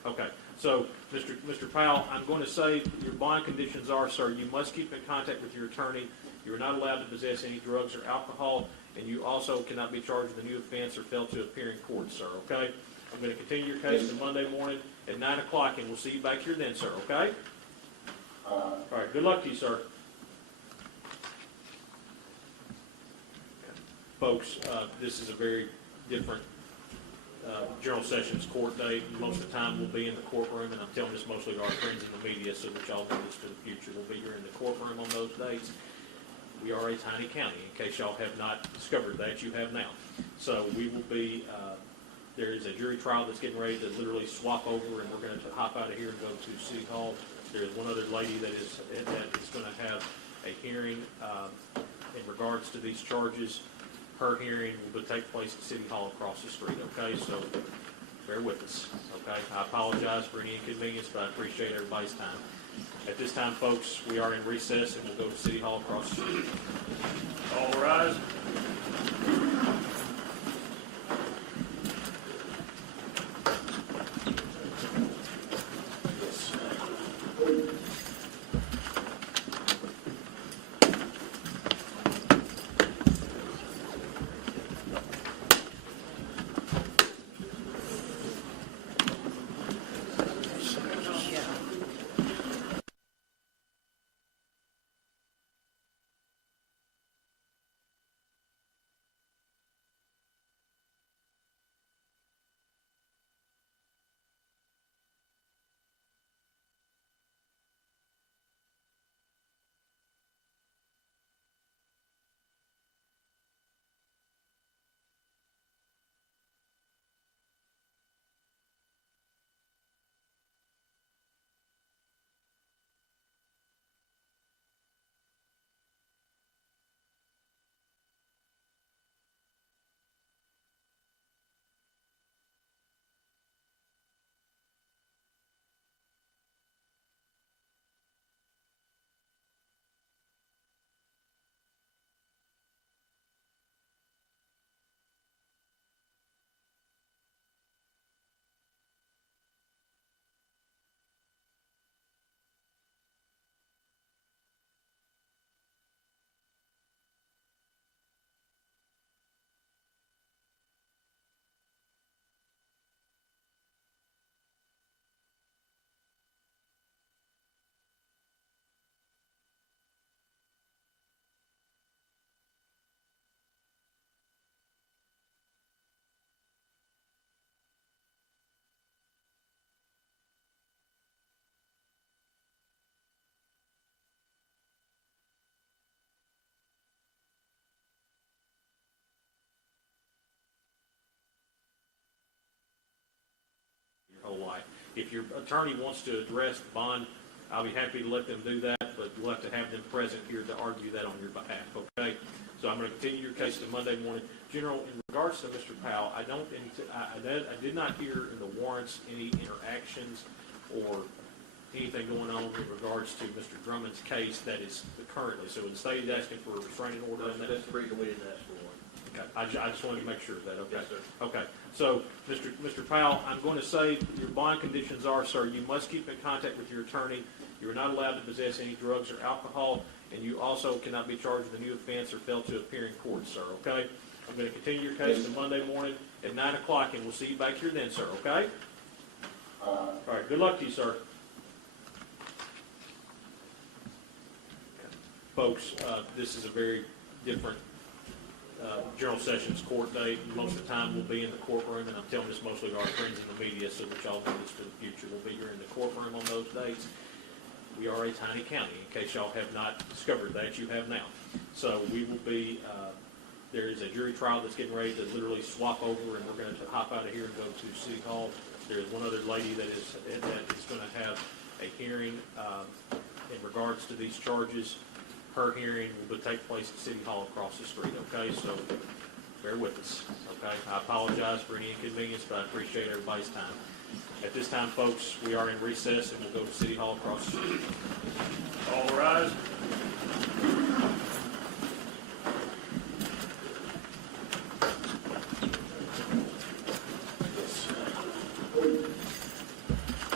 Okay. So, Mr. Powell, I'm going to say your bond conditions are, sir, you must keep in contact with your attorney. You are not allowed to possess any drugs or alcohol, and you also cannot be charged with a new offense or fail to appear in court, sir, okay? I'm going to continue your case to Monday morning at 9 o'clock, and we'll see you back here then, sir, okay? All right, good luck to you, sir. Folks, this is a very different General Sessions court date. Most of the time we'll be in the courtroom, and I'm telling this mostly to our friends in the media so that y'all know this for the future. We'll be here in the courtroom on those dates. We are a tiny county, in case y'all have not discovered that. You have now. So we will be, there is a jury trial that's getting ready to literally swap over, and we're going to hop out of here and go to City Hall. There is one other lady that is going to have a hearing in regards to these charges. Her hearing will take place at City Hall across the street, okay? So bear with us, okay? I apologize for any inconvenience, but I appreciate everybody's time. At this time, folks, we are in recess, and we'll go to City Hall across the street. All rise. Whole life. If your attorney wants to address the bond, I'll be happy to let them do that, but you'll have to have them present here to argue that on your behalf, okay? So I'm going to continue your case to Monday morning. General, in regards to Mr. Powell, I did not hear in the warrants any interactions or anything going on in regards to Mr. Drummond's case that is currently. So the state is asking for a restraining order on that? That's the reason we didn't ask for one. Okay, I just wanted to make sure of that, okay? Yes, sir. Okay, so, Mr. Powell, I'm going to say your bond conditions are, sir, you must keep in contact with your attorney. You are not allowed to possess any drugs or alcohol, and you also cannot be charged with a new offense or fail to appear in court, sir, okay? I'm going to continue your case to Monday morning at 9 o'clock, and we'll see you back here then, sir, okay? All right, good luck to you, sir. Folks, this is a very different General Sessions court date. Most of the time we'll be in the courtroom, and I'm telling this mostly to our friends in the media so that y'all know this for the future. We'll be here in the courtroom on those dates. We are a tiny county, in case y'all have not discovered that. You have now. So we will be, there is a jury trial that's getting ready to literally swap over, and we're going to hop out of here and go to City Hall. There is one other lady that is going to have a hearing in regards to these charges. Her hearing will take place at City Hall across the street, okay? So bear with us, okay? I apologize for any inconvenience, but I appreciate everybody's time. At this time, folks, we are in recess, and we'll go to City Hall across the street. All rise.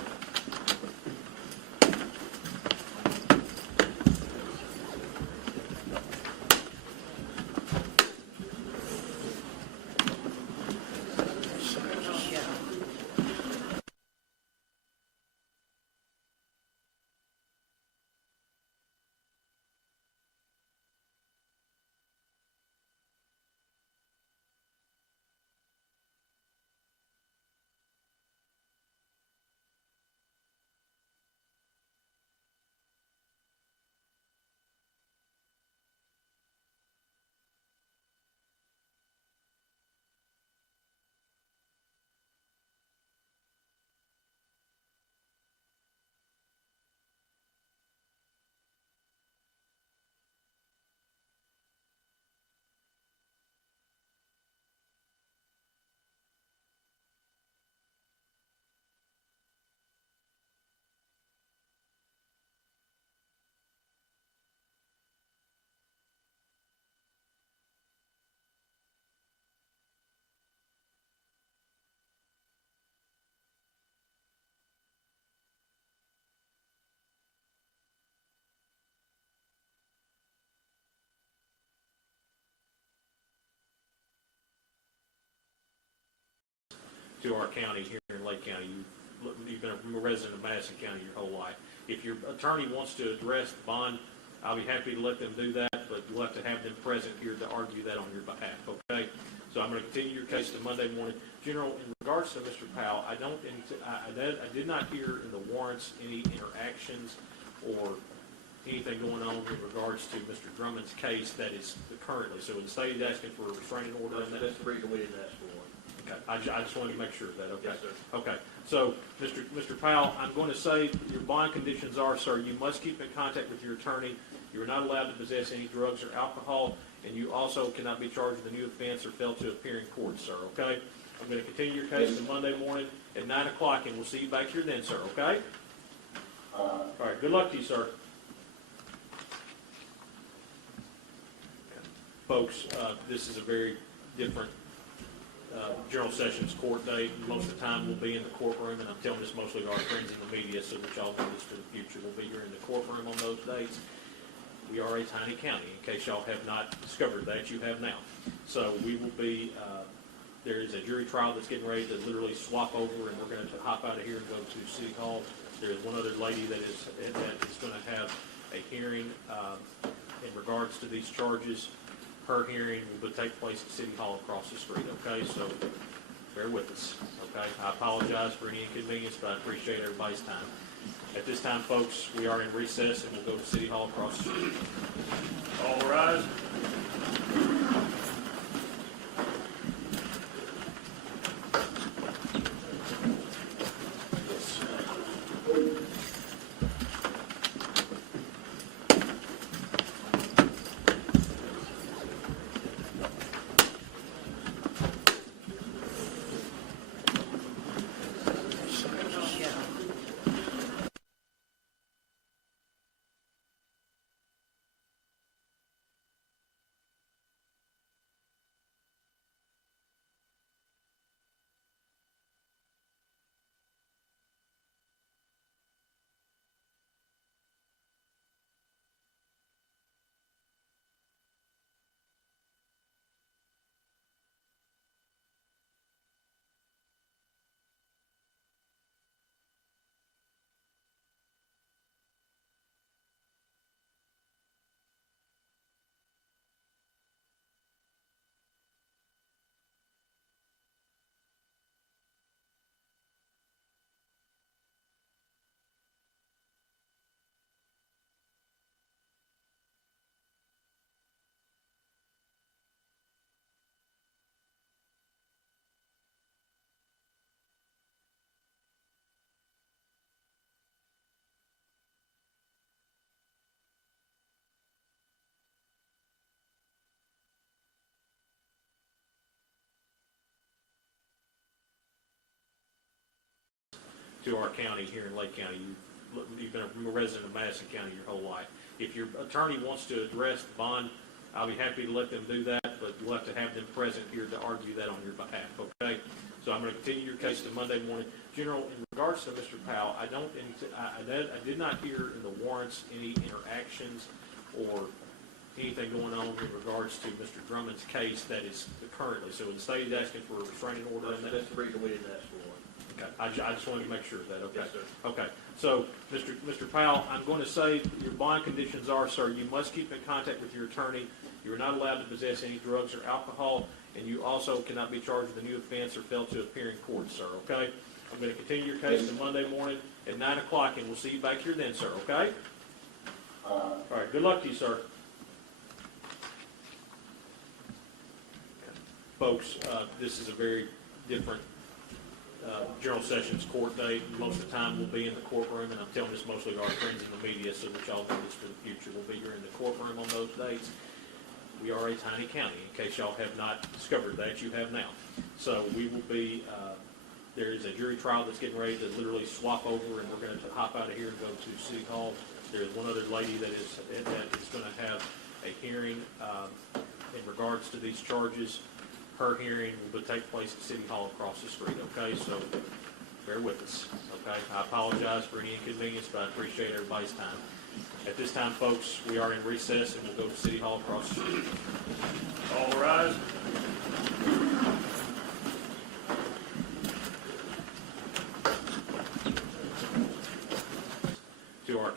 to our county here in Lake County. You've been a resident of Madison County your whole life. If your attorney wants to address the bond, I'll be happy to let them do that, but you'll have to have them present here to argue that on your behalf, okay? So I'm going to continue your case to Monday morning. General, in regards to Mr. Powell, I did not hear in the warrants any interactions or anything going on in regards to Mr. Drummond's case that is currently. So the state is asking for a restraining order on that? That's the reason we didn't ask for one. Okay, I just wanted to make sure of that, okay? Yes, sir. Okay, so, Mr. Powell, I'm going to say your bond conditions are, sir, you must keep in contact with your attorney. You are not allowed to possess any drugs or alcohol, and you also cannot be charged with a new offense or fail to appear in court, sir, okay? I'm going to continue your case to Monday morning at 9 o'clock, and we'll see you back here then, sir, okay? All right, good luck to you, sir. Folks, this is a very different General Sessions court date. Most of the time we'll be in the courtroom, and I'm telling this mostly to our friends in the media so that y'all know this for the future. We'll be here in the courtroom on those dates. We are a tiny county, in case y'all have not discovered that, you have now. So we will be, there is a jury trial that's getting ready to literally swap over, and we're going to hop out of here and go to City Hall. There is one other lady that is going to have a hearing in regards to these charges. Her hearing will take place at City Hall across the street, okay? So bear with us, okay? I apologize for any inconvenience, but I appreciate everybody's time. At this time, folks, we are in recess, and we'll go to City Hall across the street. All rise. To our county here in Lake County. You've been a resident of Madison County your whole life. If your attorney wants to address the bond, I'll be happy to let them do that, but you'll have to have them present here to argue that on your behalf, okay? So I'm going to continue your case to Monday morning. General, in regards to Mr. Powell, I did not hear in the warrants any interactions or anything going on in regards to Mr. Drummond's case that is currently. So the state is asking for a restraining order on that? That's the reason we didn't ask for one. Okay, I just wanted to make sure of that, okay? Yes, sir. Okay, so, Mr. Powell, I'm going to say your bond conditions are, sir, you must keep in contact with your attorney. You are not allowed to possess any drugs or alcohol, and you also cannot be charged with a new offense or fail to appear in court, sir, okay? I'm going to continue your case to Monday morning at 9 o'clock, and we'll see you back here then, sir, okay? All right, good luck to you, sir. Folks, this is a very different General Sessions court date. Most of the time we'll be in the courtroom, and I'm telling this mostly to our friends in the media so that y'all know this for the future. We'll be here in the courtroom on those dates. We are a tiny county, in case y'all have not discovered that, you have now. So we will be, there is a jury trial that's getting ready to literally swap over, and we're going to hop out of here and go to City Hall. There is one other lady that is going to have a hearing in regards to these charges. Her hearing will take place at City Hall across the street, okay? So bear with us, okay? I apologize for any inconvenience, but I appreciate everybody's time. At this time, folks, we are in recess, and we'll go to City Hall across the street. All rise.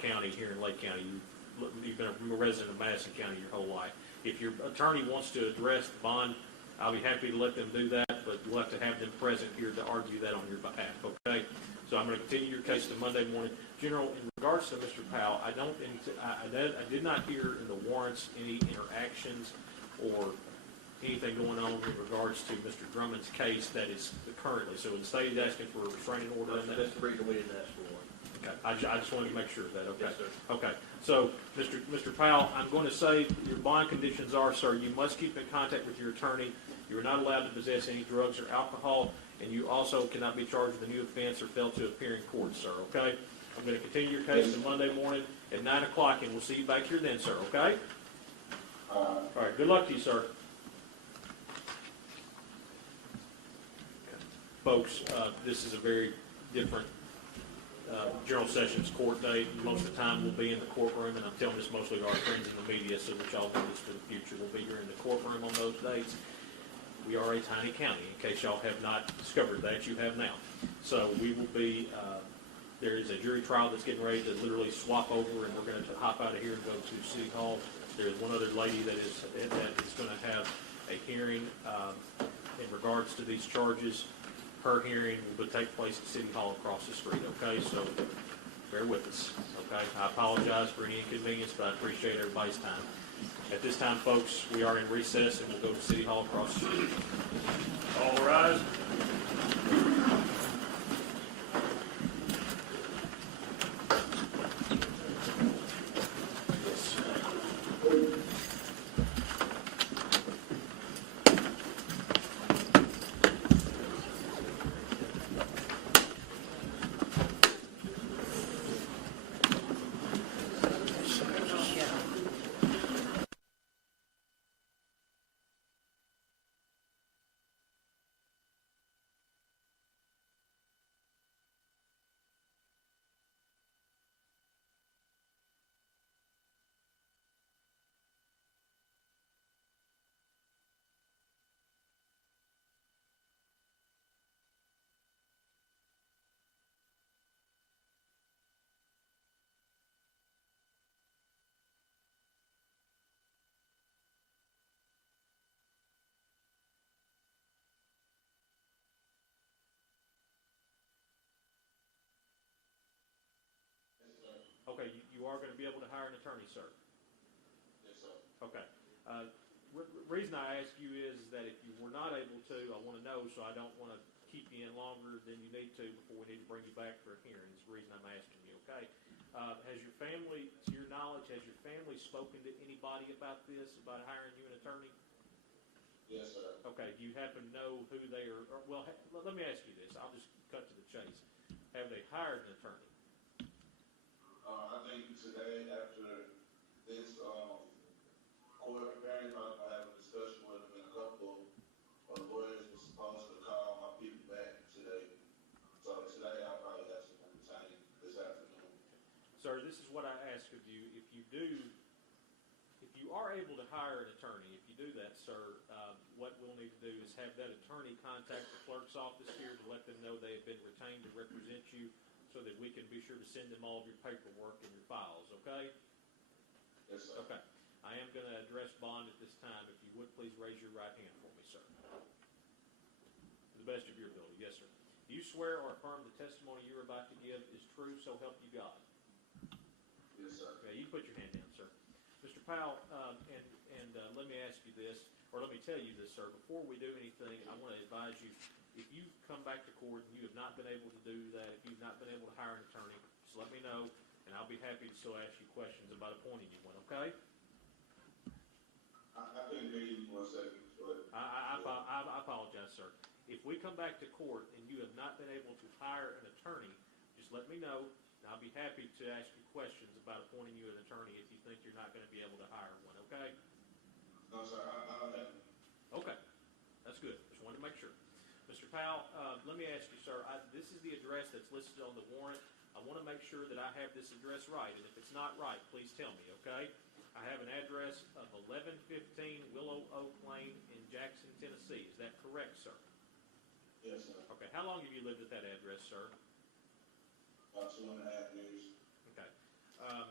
County here in Lake County. You've been a resident of Madison County your whole life. If your attorney wants to address the bond, I'll be happy to let them do that, but you'll have to have them present here to argue that on your behalf, okay? So I'm going to continue your case to Monday morning. General, in regards to Mr. Powell, I did not hear in the warrants any interactions or anything going on in regards to Mr. Drummond's case that is currently. So the state is asking for a restraining order on that. That's the reason we didn't ask for one. Okay, I just wanted to make sure of that, okay? Yes, sir. Okay, so, Mr. Powell, I'm going to say your bond conditions are, sir, you must keep in contact with your attorney. You are not allowed to possess any drugs or alcohol, and you also cannot be charged with a new offense or fail to appear in court, sir, okay? I'm going to continue your case to Monday morning at 9 o'clock, and we'll see you back here then, sir, okay? All right, good luck to you, sir. Folks, this is a very different General Sessions court date. Most of the time we'll be in the courtroom, and I'm telling this mostly to our friends in the media so that y'all know this for the future. We'll be here in the courtroom on those dates. We are a tiny county, in case y'all have not discovered that. You have now. So we will be, there is a jury trial that's getting ready to literally swap over, and we're going to hop out of here and go to City Hall. There is one other lady that is going to have a hearing in regards to these charges. Her hearing will take place at City Hall across the street, okay? So bear with us, okay? I apologize for any inconvenience, but I appreciate everybody's time. At this time, folks, we are in recess, and we'll go to City Hall across the street. All rise. Okay, you are going to be able to hire an attorney, sir? Yes, sir. Okay. Reason I ask you is that if you were not able to, I want to know, so I don't want to keep you in longer than you need to before we need to bring you back for a hearing. That's the reason I'm asking you, okay? Has your family, to your knowledge, has your family spoken to anybody about this, about hiring you an attorney? Yes, sir. Okay, do you happen to know who they are, well, let me ask you this. I'll just cut to the chase. Have they hired an attorney? I think today, after this court hearing, I'll have a discussion with them, and a couple of lawyers were supposed to call my people back today. So today, I'll probably have some entertaining this afternoon. Sir, this is what I ask of you. If you are able to hire an attorney, if you do that, sir, what we'll need to do is have that attorney contact the clerk's office here to let them know they have been retained to represent you, so that we can be sure to send them all of your paperwork and your files, okay? Yes, sir. Okay. I am going to address bond at this time. If you would, please raise your right hand for me, sir. To the best of your ability. Yes, sir. Do you swear or affirm the testimony you're about to give is true, so help you God? Yes, sir. Okay, you can put your hand down, sir. Mr. Powell, let me ask you this, or let me tell you this, sir. Before we do anything, I want to advise you, if you come back to court and you have not been able to do that, if you've not been able to hire an attorney, just let me know, and I'll be happy to still ask you questions about appointing you one, okay? I couldn't hear you for a second, but... I apologize, sir. If we come back to court and you have not been able to hire an attorney, just let me know, and I'll be happy to ask you questions about appointing you an attorney if you think you're not going to be able to hire one, okay? No, sir, I have... Okay, that's good. Just wanted to make sure. Mr. Powell, let me ask you, sir, this is the address that's listed on the warrant. I want to make sure that I have this address right, and if it's not right, please tell me, okay? I have an address of 1115 Willow Oak Lane in Jackson, Tennessee. Is that correct, sir? Yes, sir. Okay, how long have you lived at that address, sir? About 2.5 years. Okay.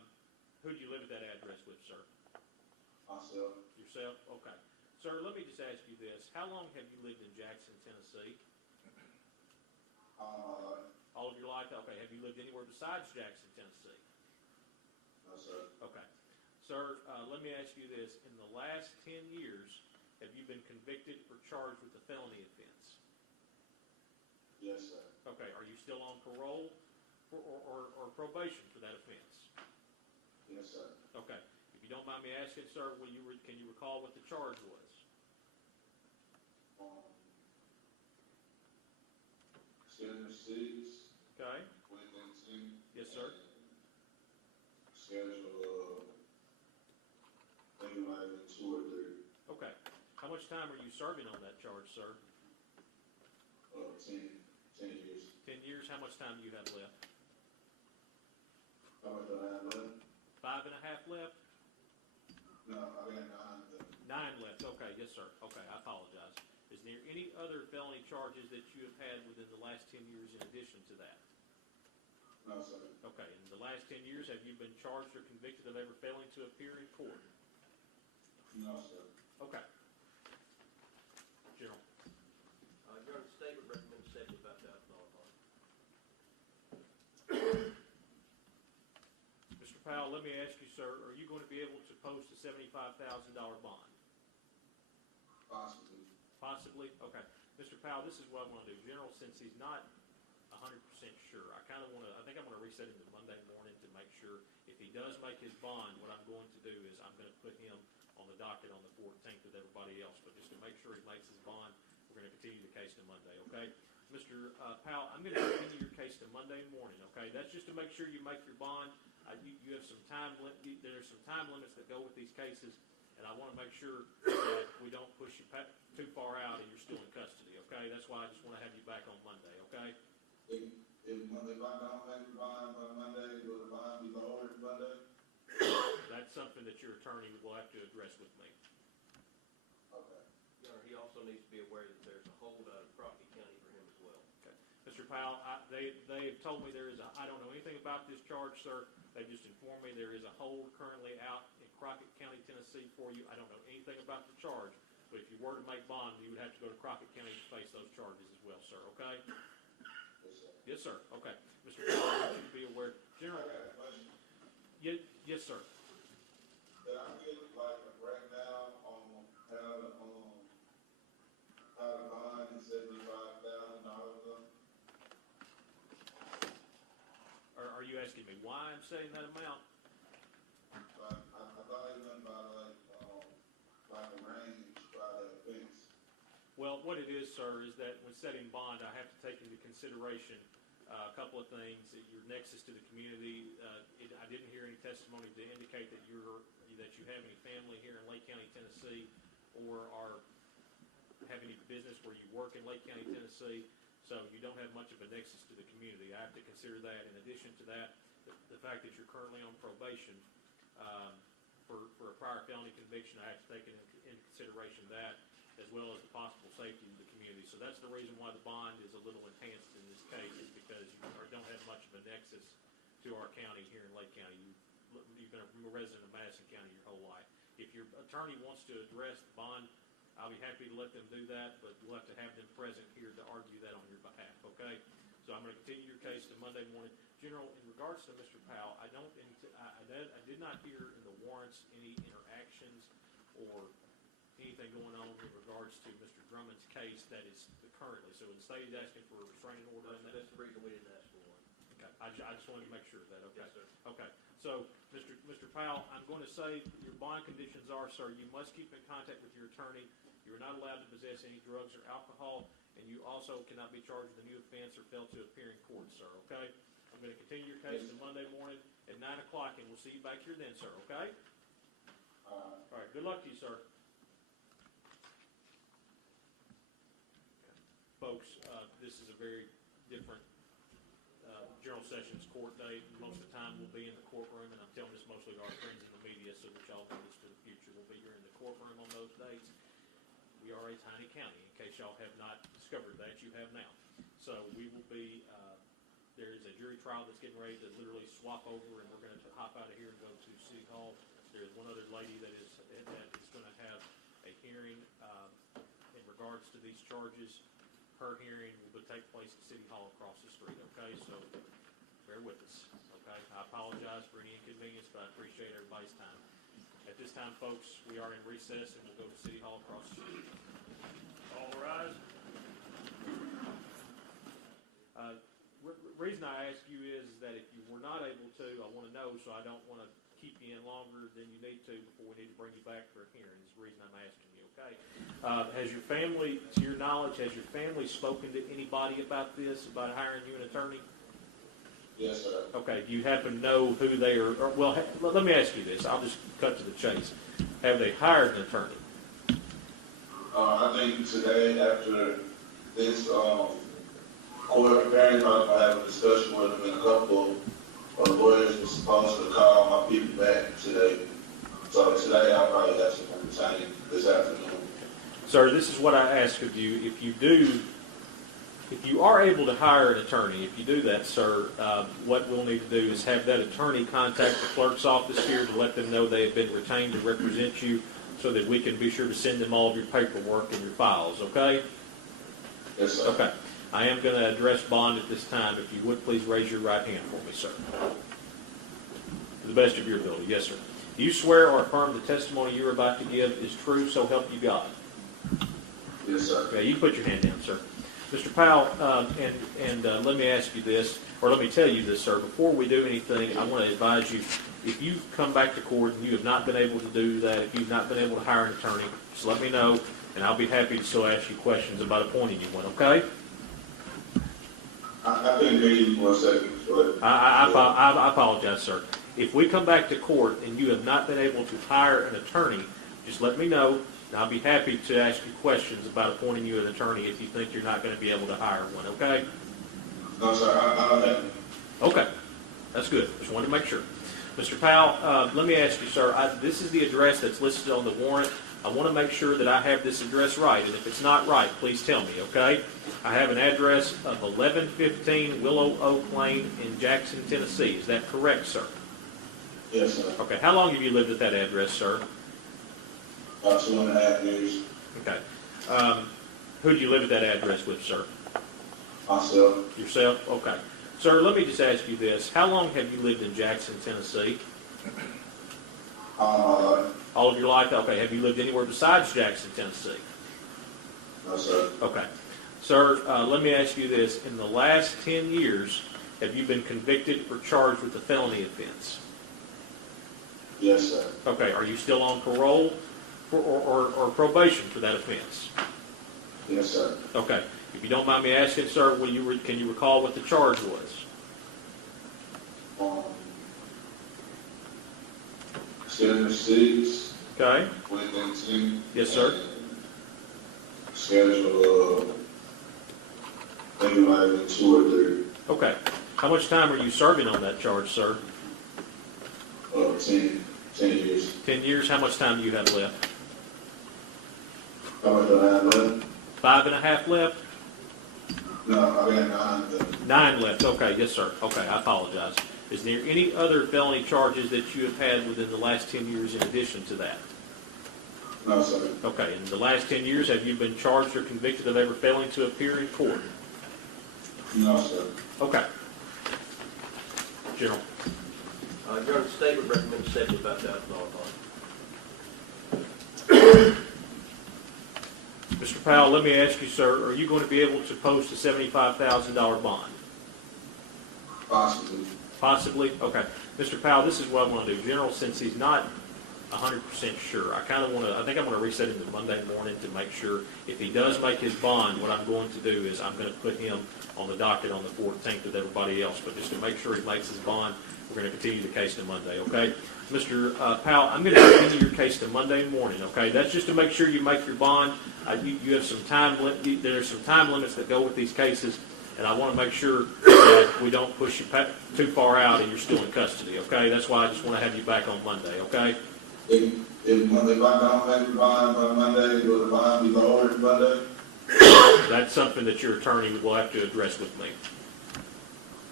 Who do you live at that address with, sir? myself, Yourself? Okay. Sir, let me just ask you this. How long have you lived in Jackson, Tennessee? all my life, All of your life? Okay. Have you lived anywhere besides Jackson, Tennessee? no sir, Okay. Sir, let me ask you this. In the last 10 years, have you been convicted or charged with a felony offense? yes sir, Okay. Are you still on parole or probation for that offense? yes sir. Okay. If you don't mind me asking, sir, can you recall what the charge was? Schedule 6, Okay. 2018. Yes, sir. Schedule, I think it might have been 2 or 3, Okay. How much time are you serving on that charge, sir? 10 years. 10 years. How much time do you have left? How much do I have left? 5.5 left? No, I got 9 left. 9 left. Okay. Yes, sir. Okay. I apologize. Is there any other felony charges that you have had within the last 10 years in addition to that? No, sir. Okay. In the last 10 years, have you been charged or convicted of ever failing to appear in court? No, sir. Okay. General. Your Honor, the state would recommend $75,000 bond. Mr. Powell, let me ask you, sir, are you going to be able to post a $75,000 bond? Possibly. Possibly? Okay. Mr. Powell, this is what I want to do. General, since he's not 100% sure, I think I'm going to reset him to Monday morning to make sure. If he does make his bond, what I'm going to do is I'm going to put him on the docket on the 14th with everybody else. But just to make sure he makes his bond, we're going to continue the case to Monday, okay? Mr. Powell, I'm going to continue your case to Monday morning, okay? That's just to make sure you make your bond. You have some time, there's some time limits that go with these cases, and I want to make sure that we don't push you too far out and you're still in custody, okay? That's why I just want to have you back on Monday, okay? If I don't make the bond by Monday, will the bond be lowered Monday? That's something that your attorney will have to address with me. Okay. Your Honor, he also needs to be aware that there's a hold out of Crockett County for him as well. Okay. Mr. Powell, they have told me I don't know anything about this charge, sir. They've just informed me there is a hold currently out in Crockett County, Tennessee for you. I don't know anything about the charge, but if you were to make bond, you would have to go to Crockett County to face those charges as well, sir, okay? Yes, sir. Yes, sir. Okay. Mr. Powell, I want you to be aware. I General, got a question. yes, sir. Did I get like a breakdown on how to bond is $75,000? Are you asking me why I'm setting that amount? I thought it was about like a range by the offense. Well, what it is, sir, is that when setting bond, I have to take into consideration a couple of things. Your nexus to the community. I didn't hear any testimony to indicate that you have any family here in Lake County, Tennessee, or have any business where you work in Lake County, Tennessee. So you don't have much of a nexus to the community. I have to consider that. In addition to that, the fact that you're currently on probation for a prior felony conviction, I have to take into consideration that, as well as the possible safety of the community. So that's the reason why the bond is a little enhanced in this case, is because you don't have much of a nexus to our county here in Lake County. You've been a resident of Madison County your whole life. If your attorney wants to address the bond, I'll be happy to let them do that, but you'll have to have them present here to argue that on your behalf, okay? So I'm going to continue your case to Monday morning. General, in regards to Mr. Powell, I did not hear in the warrants any interactions or anything going on in regards to Mr. Drummond's case that is currently. So instead he's asking for a restraining order on that. That's the reason we didn't ask for one. Okay, I just wanted to make sure of that, okay? Yes, sir. Okay, so, Mr. Powell, I'm going to say your bond conditions are, sir, you must keep in contact with your attorney. You are not allowed to possess any drugs or alcohol, and you also cannot be charged with a new offense or fail to appear in court, sir, okay? I'm going to continue your case to Monday morning at 9 o'clock, and we'll see you back here then, sir, okay? All right, good luck to you, sir. Folks, this is a very different General Sessions court date. Most of the time we'll be in the courtroom, and I'm telling this mostly to our friends in the media so that y'all know this for the future. We'll be here in the courtroom on those dates. We are a tiny county. In case y'all have not discovered that, you have now. So we will be there is a jury trial that's getting ready to literally swap over, and we're going to hop out of here and go to City Hall. There's one other lady that is going to have a hearing in regards to these charges. Her hearing will take place at City Hall across the street, okay? So bear with us, okay? I apologize for any inconvenience, but I appreciate everybody's time. At this time, folks, we are in recess, and we'll go to City Hall across the street. All rise. Reason I ask you is that if you were not able to, I want to know, so I don't want to keep you in longer than you need to before we need to bring you back for a hearing. Is the reason I'm asking you, okay? Has your family, to your knowledge, has your family spoken to anybody about this, about hiring you an attorney? Yes, sir. Okay, do you happen to know who they are, well, let me ask you this. I'll just cut to the chase. Have they hired an attorney? I think today, after this court appearance, I'm going to have a discussion with them, and a couple of lawyers were supposed to call my people back today. So today, I'll probably have some entertaining this afternoon. Sir, this is what I ask of you. If you are able to hire an attorney, if you do that, sir, what we'll need to do is have that attorney contact the clerk's office here to let them know they have been retained to represent you so that we can be sure to send them all of your paperwork and your files, okay? Yes, sir. Okay. I am going to address bond at this time. If you would, please raise your right hand for me, sir. To the best of your ability. Yes, sir. Do you swear or affirm the testimony you're about to give is true, so help you God? Yes, sir. Okay, you can put your hand down, sir. Mr. Powell, let me ask you this, or let me tell you this, sir. Before we do anything, I want to advise you, if you come back to court and you have not been able to do that, if you've not been able to hire an attorney, just let me know, and I'll be happy to still ask you questions about appointing you one, okay? I couldn't hear you for a second, but... I apologize, sir. If we come back to court and you have not been able to hire an attorney, just let me know, and I'll be happy to ask you questions about appointing you an attorney if you think you're not going to be able to hire one, okay? No, sir, I don't have... Okay, that's good. Just wanted to make sure. Mr. Powell, let me ask you, sir, this is the address that's listed on the warrant. I want to make sure that I have this address right, and if it's not right, please tell me, okay? I have an address of 1115 Willow Oak Lane in Jackson, Tennessee. Is that correct, sir? Yes, sir. Okay, how long have you lived at that address, sir? About 2.5 years. Okay. Who do you live at that address with, sir? Myself. Yourself? Okay. Sir, let me just ask you this. How long have you lived in Jackson, Tennessee? All my life. All of your life? Okay. Have you lived anywhere besides Jackson, Tennessee? No, sir. Okay. Sir, let me ask you this. In the last 10 years, have you been convicted or charged with a felony offense? Yes, sir. Okay. Are you still on parole or probation for that offense? Yes, sir. Okay. If you don't mind me asking, sir, can you recall what the charge was? Schedule 6. Okay. 2018. Yes, sir. Schedule, I think it might have been 2 or 3. Okay. How much time are you serving on that charge, sir? 10 years. 10 years. How much time do you have left? How much do I have left? 5.5 left? No, I got 9 left. 9 left. Okay. Yes, sir. Okay. I apologize. Is there any other felony charges that you have had within the last 10 years in addition to that? No, sir. Okay. In the last 10 years, have you been charged or convicted of ever failing to appear in court? No, sir. Okay. General. Your statement recommends $75,000 bond. Mr. Powell, let me ask you, sir, are you going to be able to post a $75,000 bond? Possibly. Possibly? Okay. Mr. Powell, this is what I want to do. General, since he's not 100% sure, I think I'm going to reset him to Monday morning to make sure if he does make his bond, what I'm going to do is I'm going to put him on the docket on the 14th with everybody else. But just to make sure he makes his bond, we're going to continue the case to Monday, okay? Mr. Powell, I'm going to continue your case to Monday morning, okay? That's just to make sure you make your bond. You have some time, there's some time limits that go with these cases, and I want to make sure that we don't push you too far out and you're still in custody, okay? That's why I just want to have you back on Monday, okay? If I don't make the bond by Monday, will the bond be lowered Monday? That's something that your attorney will have to address with me.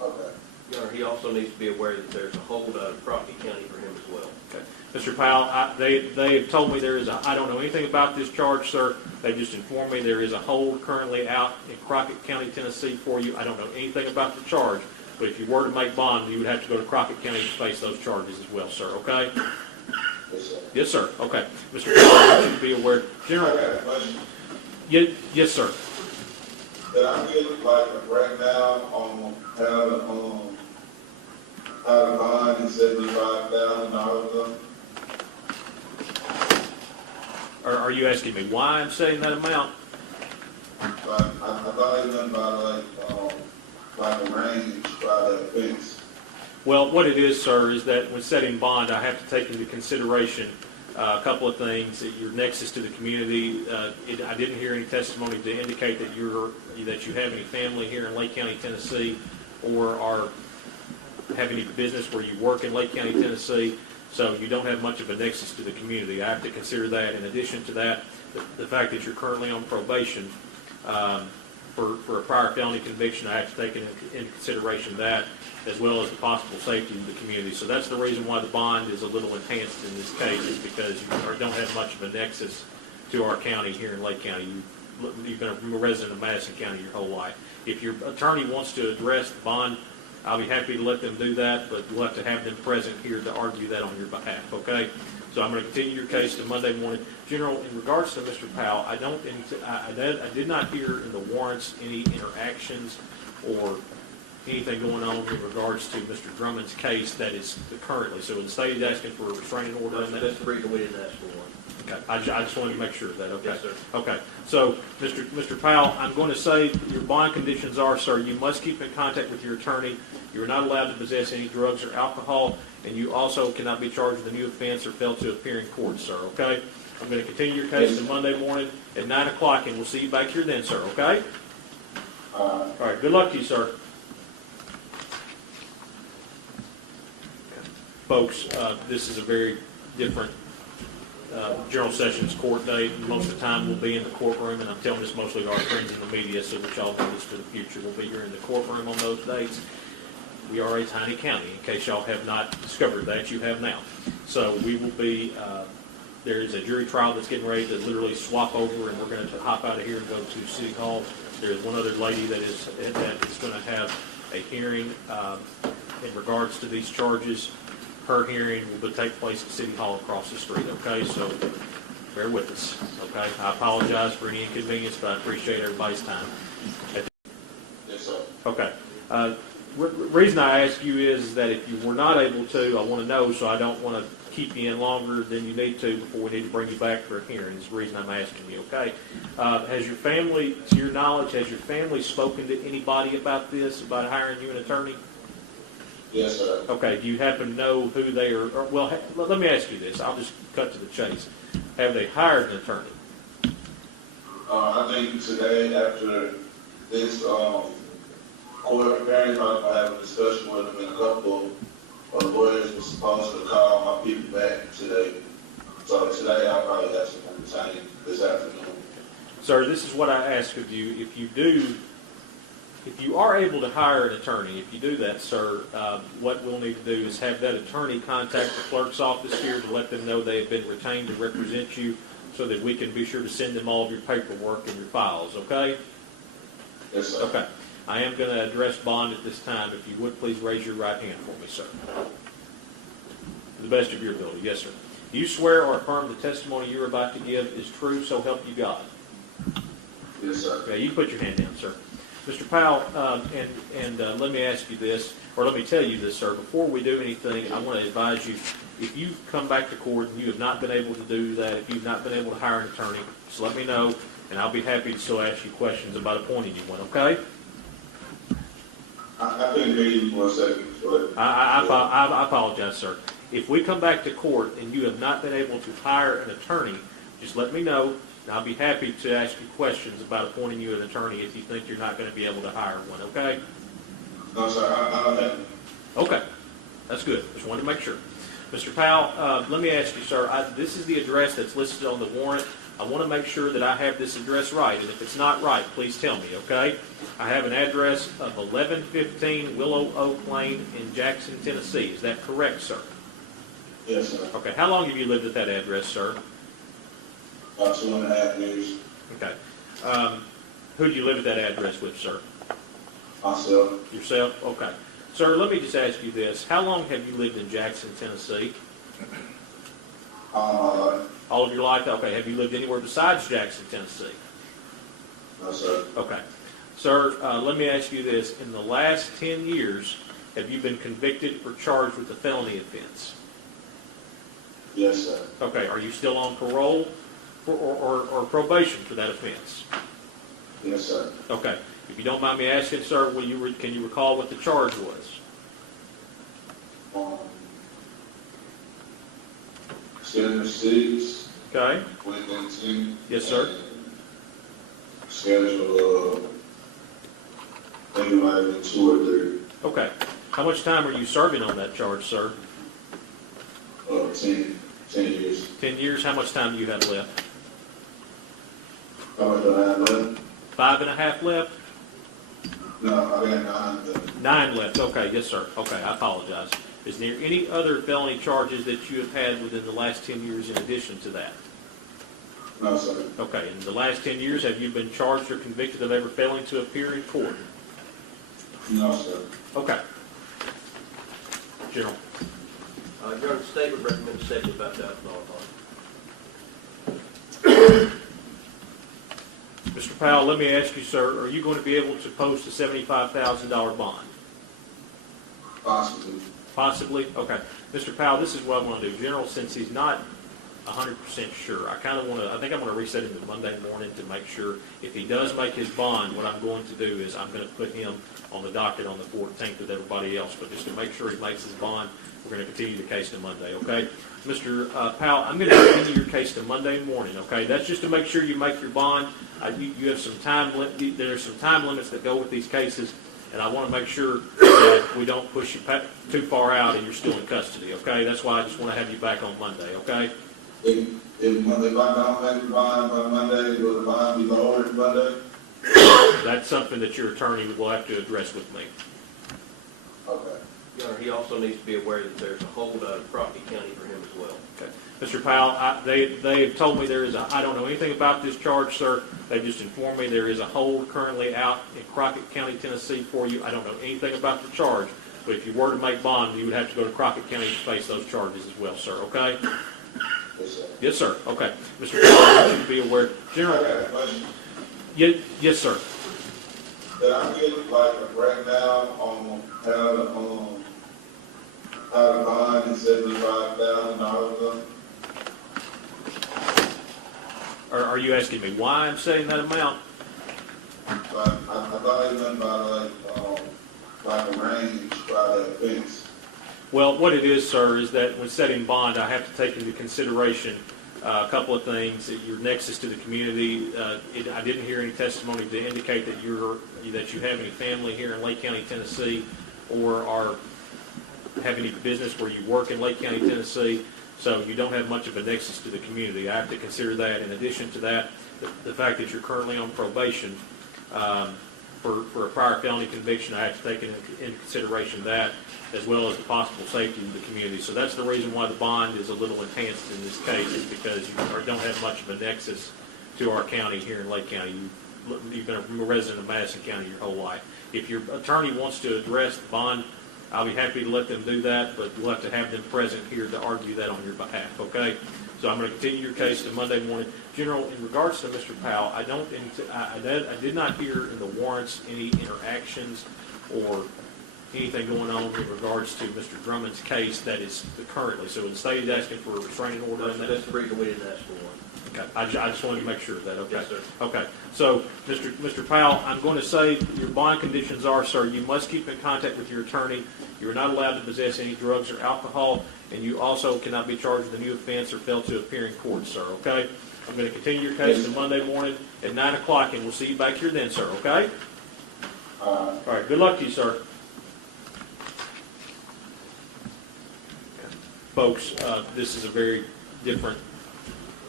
Okay. Your Honor, he also needs to be aware that there's a hold out of Crockett County for him as well. Okay. Mr. Powell, they have told me there is I don't know anything about this charge, sir. They just informed me there is a hold currently out in Crockett County, Tennessee for you. I don't know anything about the charge, but if you were to make bond, you would have to go to Crockett County to face those charges as well, sir, okay? Yes, sir. Yes, sir. Okay. Mr. Powell, I want you to be aware. I General, got a question. yes, sir. Did I get like a breakdown on how to bond and $75,000? Are you asking me why I'm saying that amount? I thought it was about like a range by the offense. Well, what it is, sir, is that when setting bond, I have to take into consideration a couple of things. Your nexus to the community. I didn't hear any testimony to indicate that you have any family here in Lake County, Tennessee, or have any business where you work in Lake County, Tennessee. So you don't have much of a nexus to the community. I have to consider that. In addition to that, the fact that you're currently on probation for a prior felony conviction, I have to take into consideration that, as well as the possible safety of the community. So that's the reason why the bond is a little enhanced in this case, is because you don't have much of a nexus to our county here in Lake County. You've been a resident of Madison County your whole life. If your attorney wants to address the bond, I'll be happy to let them do that, but you'll have to have them present here to argue that on your behalf, okay? So I'm going to continue your case to Monday morning. General, in regards to Mr. Powell, I did not hear in the warrants any interactions or anything going on in regards to Mr. Drummond's case that is currently. So the state is asking for a restraining order on that. That's the reason we didn't ask for one. Okay. I just wanted to make sure of that. Okay. Yes, sir. Okay. So, Mr. Powell, I'm going to say your bond conditions are, sir, you must keep in contact with your attorney. You are not allowed to possess any drugs or alcohol, and you also cannot be charged with a new offense or fail to appear in court, sir. Okay? I'm going to continue your case to Monday morning at 9 o'clock, and we'll see you back here then, sir. Okay? All right. Good luck to you, sir. Folks, this is a very different General Sessions court date. Most of the time we'll be in the courtroom, and I'm telling this mostly to our friends in the media so that y'all know this for the future. We'll be here in the courtroom on those dates. We are a tiny county. In case y'all have not discovered that, you have now. So we will be, there is a jury trial that's getting ready to literally swap over, and we're going to hop out of here and go to City Hall. There's one other lady that is going to have a hearing in regards to these charges. Her hearing will take place at City Hall across the street, okay? So bear with us, okay? I apologize for any inconvenience, but I appreciate everybody's time. Yes, sir. Okay. Reason I ask you is that if you were not able to, I want to know, so I don't want to keep you in longer than you need to before we need to bring you back for a hearing. Is the reason I'm asking you, okay? Has your family, to your knowledge, has your family spoken to anybody about this, about hiring you an attorney? Yes, sir. Okay, do you happen to know who they are? Well, let me ask you this. I'll just cut to the chase. Have they hired an attorney? I think today, after this court appearance, I'll have a discussion with them, and a couple of lawyers were supposed to call my people back today. So today, I'll probably have some time this afternoon. Sir, this is what I ask of you. If you are able to hire an attorney, if you do that, sir, what we'll need to do is have that attorney contact the clerk's office here to let them know they have been retained to represent you so that we can be sure to send them all of your paperwork and your files, okay? Yes, sir. Okay. I am going to address bond at this time. If you would, please raise your right hand for me, sir. To the best of your ability. Yes, sir. Do you swear or affirm the testimony you're about to give is true, so help you God? Yes, sir. Okay, you put your hand down, sir. Mr. Powell, let me ask you this, or let me tell you this, sir. Before we do anything, I want to advise you, if you come back to court and you have not been able to do that, if you've not been able to hire an attorney, just let me know, and I'll be happy to still ask you questions about appointing you one, okay? I couldn't hear you for a second. But I apologize, sir. If we come back to court and you have not been able to hire an attorney, just let me know, and I'll be happy to ask you questions about appointing you an attorney if you think you're not going to be able to hire one, okay? No, sir, I don't have. Okay, that's good. Just wanted to make sure. Mr. Powell, let me ask you, sir, this is the address that's listed on the warrant. I want to make sure that I have this address right, and if it's not right, please tell me, okay? I have an address of 1115 Willow Oak Lane in Jackson, Tennessee. Is that correct, sir? Yes, sir. Okay. How long have you lived at that address, sir? About 2.5 years. Okay. Who do you live at that address with, sir? Myself. Yourself? Okay. Sir, let me just ask you this. How long have you lived in Jackson, Tennessee? All my life. All of your life? Okay. Have you lived anywhere besides Jackson, Tennessee? No, sir. Okay. Sir, let me ask you this. In the last 10 years, have you been convicted or charged with a felony offense? Yes, sir. Okay. Are you still on parole or probation for that offense? Yes, sir. Okay. If you don't mind me asking, sir, can you recall what the charge was? Schedule 6. Okay. 2019. Yes, sir. Schedule, I think it might have been 2 or 3. Okay. How much time are you serving on that charge, sir? 10 years. 10 years. How much time do you have left? How much do I have left? 5.5 left? No, I got 9 left. 9 left. Okay. Yes, sir. Okay. I apologize. Is there any other felony charges that you have had within the last 10 years in addition to that? No, sir. Okay. In the last 10 years, have you been charged or convicted of ever failing to appear in court? No, sir. Okay. General. Your state would recommend $75,000 bond. Mr. Powell, let me ask you, sir, are you going to be able to post a $75,000 bond? Possibly. Possibly? Okay. Mr. Powell, this is what I want to do. General, since he's not 100% sure, I think I'm going to reset him to Monday morning to make sure. If he does make his bond, what I'm going to do is I'm going to put him on the docket on the 14th with everybody else. But just to make sure he makes his bond, we're going to continue the case to Monday, okay? Mr. Powell, I'm going to continue your case to Monday morning, okay? That's just to make sure you make your bond. You have some time. There's some time limits that go with these cases, and I want to make sure that we don't push you too far out and you're still in custody, okay? That's why I just want to have you back on Monday, okay? If I don't make the bond by Monday, will the bond be lowered Monday? That's something that your attorney will have to address with me. Okay. Your Honor, he also needs to be aware that there's a hold out of Crockett County for him as well. Okay. Mr. Powell, they have told me I don't know anything about this charge, sir. They've just informed me there is a hold currently out in Crockett County, Tennessee for you. I don't know anything about the charge, but if you were to make bond, you would have to go to Crockett County to face those charges as well, sir, okay? Yes, sir. Yes, sir. Okay. Mr. Powell, I want you to be aware. I General, got a question. yes, sir. Did I get like a breakdown on how to bond is $75,000? Are you asking me why I'm setting that amount? I thought it meant by like a range by the offense. Well, what it is, sir, is that when setting bond, I have to take into consideration a couple of things. Your nexus to the community. I didn't hear any testimony to indicate that you have any family here in Lake County, Tennessee, or have any business where you work in Lake County, Tennessee. So you don't have much of a nexus to the community. I have to consider that. In addition to that, the fact that you're currently on probation for a prior felony conviction, I have to take into consideration that, as well as the possible safety of the community. So that's the reason why the bond is a little enhanced in this case, is because you don't have much of a nexus to our county here in Lake County. You've been a resident of Madison County your whole life. If your attorney wants to address the bond, I'll be happy to let them do that, but you'll have to have them present here to argue that on your behalf, okay? So I'm going to continue your case to Monday morning. General, in regards to Mr. Powell, I did not hear in the warrants any interactions or anything going on in regards to Mr. Drummond's case that is currently. So the state is asking for a restraining order on that? That's the reason we didn't ask for one. Okay. I just wanted to make sure of that. Okay. Yes, sir. Okay. So, Mr. Powell, I'm going to say your bond conditions are, sir, you must keep in contact with your attorney. You are not allowed to possess any drugs or alcohol, and you also cannot be charged with a new offense or fail to appear in court, sir. Okay? I'm going to continue your case to Monday morning at 9 o'clock, and we'll see you back here then, sir. Okay? All right. Good luck to you, sir. Folks, this is a very different